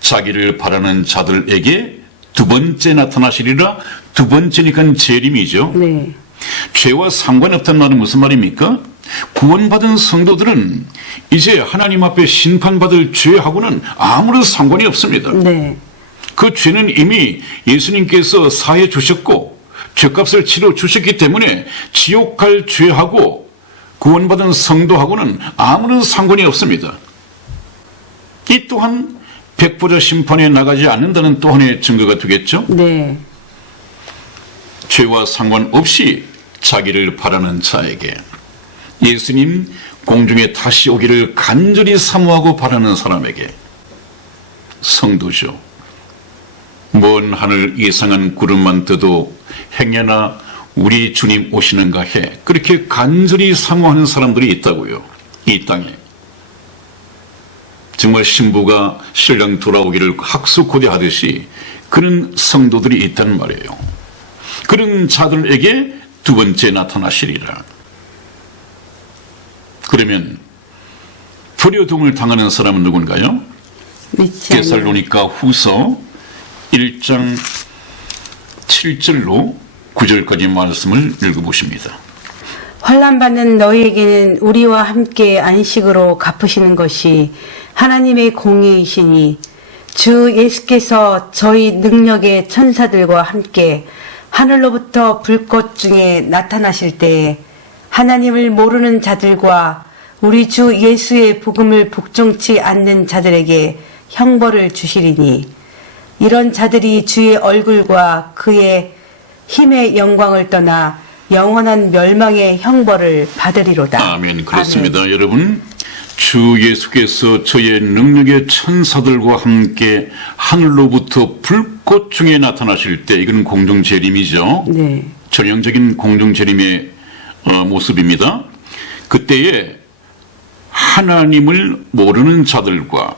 자기를 바라는 자들에게 두 번째 나타나시리라. 두 번째니까 재림이죠. 네. 죄와 상관없다는 말은 무슨 말입니까? 구원받은 성도들은 이제 하나님 앞에 심판받을 죄하고는 아무런 상관이 없습니다. 네. 그 죄는 이미 예수님께서 사해 주셨고 죄값을 치러 주셨기 때문에 지옥 갈 죄하고 구원받은 성도하고는 아무런 상관이 없습니다. 이 또한 백보자 심판에 나가지 않는다는 또 하나의 증거가 되겠죠. 네. 죄와 상관없이 자기를 바라는 자에게, 예수님 공중에 다시 오기를 간절히 사모하고 바라는 사람에게, 성도죠. 먼 하늘 이상한 구름만 떠도 행여나 우리 주님 오시는가 해 그렇게 간절히 사모하는 사람들이 있다고요. 이 땅에 정말 신부가 신랑 돌아오기를 학수고대하듯이 그런 성도들이 있다는 말이에요. 그런 자들에게 두 번째 나타나시리라. 그러면 불효동을 당하는 사람은 누군가요? 믿지 않는 데살로니가 후서 1장 7절로 9절까지 말씀을 읽어보십니다. 환난받는 너희에게는 우리와 함께 안식으로 갚으시는 것이 하나님의 공의이시니 주 예수께서 저희 능력의 천사들과 함께 하늘로부터 불꽃 중에 나타나실 때에 하나님을 모르는 자들과 우리 주 예수의 복음을 복종치 않는 자들에게 형벌을 주시리니 이런 자들이 주의 얼굴과 그의 힘의 영광을 떠나 영원한 멸망의 형벌을 받으리로다. 아멘. 그렇습니다. 여러분, 주 예수께서 저의 능력의 천사들과 함께 하늘로부터 불꽃 중에 나타나실 때, 이건 공중재림이죠. 네. 전형적인 공중재림의 모습입니다. 그때에 하나님을 모르는 자들과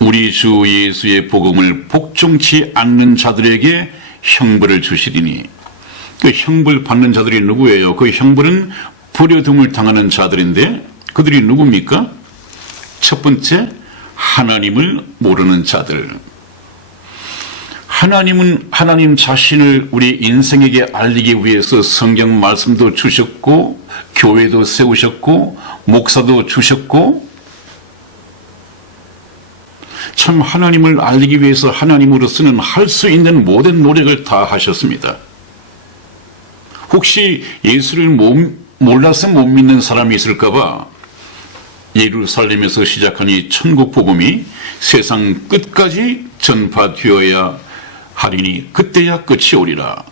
우리 주 예수의 복음을 복종치 않는 자들에게 형벌을 주시리니, 그 형벌 받는 자들이 누구예요? 그 형벌은 불효등을 당하는 자들인데 그들이 누굽니까? 첫 번째, 하나님을 모르는 자들. 하나님은 하나님 자신을 우리 인생에게 알리기 위해서 성경 말씀도 주셨고, 교회도 세우셨고, 목사도 주셨고, 참 하나님을 알리기 위해서 하나님으로서는 할 수 있는 모든 노력을 다 하셨습니다. 혹시 예수를 몰라서 못 믿는 사람이 있을까봐 예루살렘에서 시작한 이 천국 복음이 세상 끝까지 전파되어야 하리니 그때야 끝이 오리라.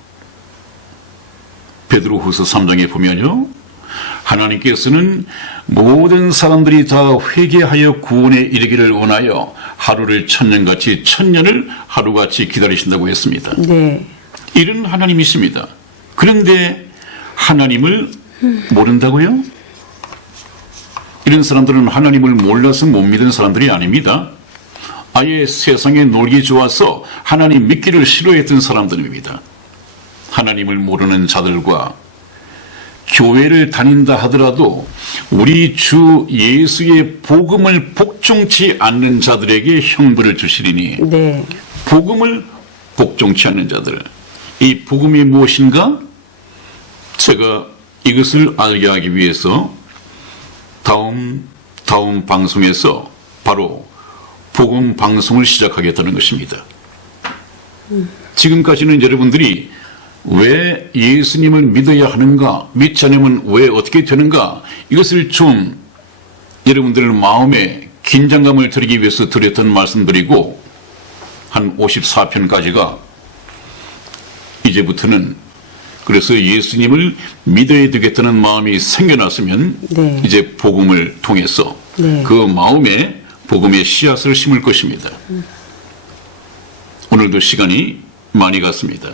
베드로후서 3장에 보면요, 하나님께서는 모든 사람들이 다 회개하여 구원에 이르기를 원하여 하루를 천년같이 천년을 하루같이 기다리신다고 했습니다. 네. 이런 하나님이십니다. 그런데 하나님을 모른다고요? 이런 사람들은 하나님을 몰라서 못 믿은 사람들이 아닙니다. 아예 세상에 놀기 좋아서 하나님 믿기를 싫어했던 사람들입니다. 하나님을 모르는 자들과 교회를 다닌다 하더라도 우리 주 예수의 복음을 복종치 않는 자들에게 형벌을 주시리니, 네. 복음을 복종치 않는 자들, 이 복음이 무엇인가? 제가 이것을 알게 하기 위해서 다음 방송에서 바로 복음 방송을 시작하겠다는 것입니다. 지금까지는 여러분들이 왜 예수님을 믿어야 하는가, 믿지 않으면 왜 어떻게 되는가, 이것을 좀 여러분들 마음에 긴장감을 드리기 위해서 드렸던 말씀드리고, 한 54편까지가 이제부터는, 그래서 예수님을 믿어야 되겠다는 마음이 생겨났으면 네. 이제 복음을 통해서 네. 그 마음에 복음의 씨앗을 심을 것입니다. 오늘도 시간이 많이 갔습니다.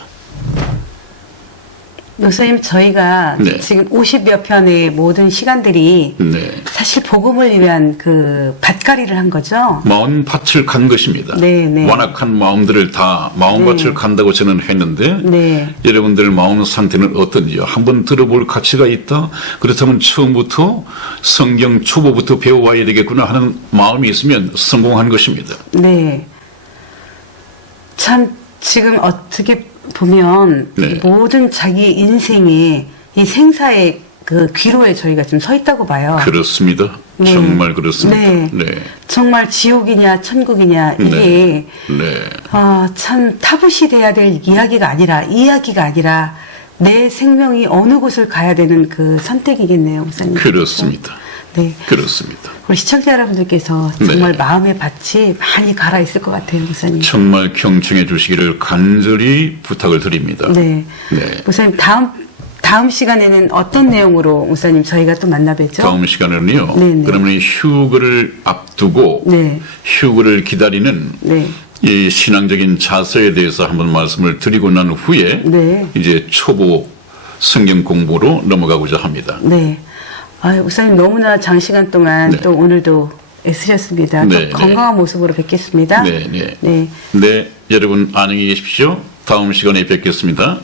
목사님, 저희가 네. 지금 50여 편의 모든 시간들이 네. 사실 복음을 위한 그 밭갈이를 한 거죠. 마음 밭을 간 것입니다. 네, 네. 완악한 마음들을 다 마음밭을 네. 간다고 저는 했는데, 네. 여러분들 마음 상태는 어떤지요? 한번 들어볼 가치가 있다? 그렇다면 처음부터 성경 초보부터 배워와야 되겠구나 하는 마음이 있으면 성공한 것입니다. 네. 참 지금 어떻게 보면 네. 이 모든 자기 인생의 이 생사의 그 귀로에 저희가 지금 서 있다고 봐요. 그렇습니다. 네. 정말 그렇습니다. 네. 네. 정말 지옥이냐 천국이냐 이게 네. 네. 참 타부시 돼야 될 이야기가 아니라 내 생명이 어느 곳을 가야 되는 그 선택이겠네요, 목사님. 그렇습니다. 네. 그렇습니다. 우리 시청자 여러분들께서 정말 네. 마음의 밭이 많이 갈아 있을 것 같아요, 목사님. 정말 경청해 주시기를 간절히 부탁을 드립니다. 네. 네. 목사님, 다음 시간에는 어떤 내용으로 목사님 저희가 또 만나뵙죠? 다음 시간에는요. 네네. 그러면 휴거를 앞두고 네. 휴거를 기다리는 네. 이 신앙적인 자세에 대해서 한번 말씀을 드리고 난 후에 네. 이제 초보 성경 공부로 넘어가고자 합니다. 네. 목사님 너무나 장시간 동안 네. 또 오늘도 애쓰셨습니다. 네, 또 건강한 모습으로 뵙겠습니다. 네, 네. 네. 네, 여러분 안녕히 계십시오. 다음 시간에 뵙겠습니다.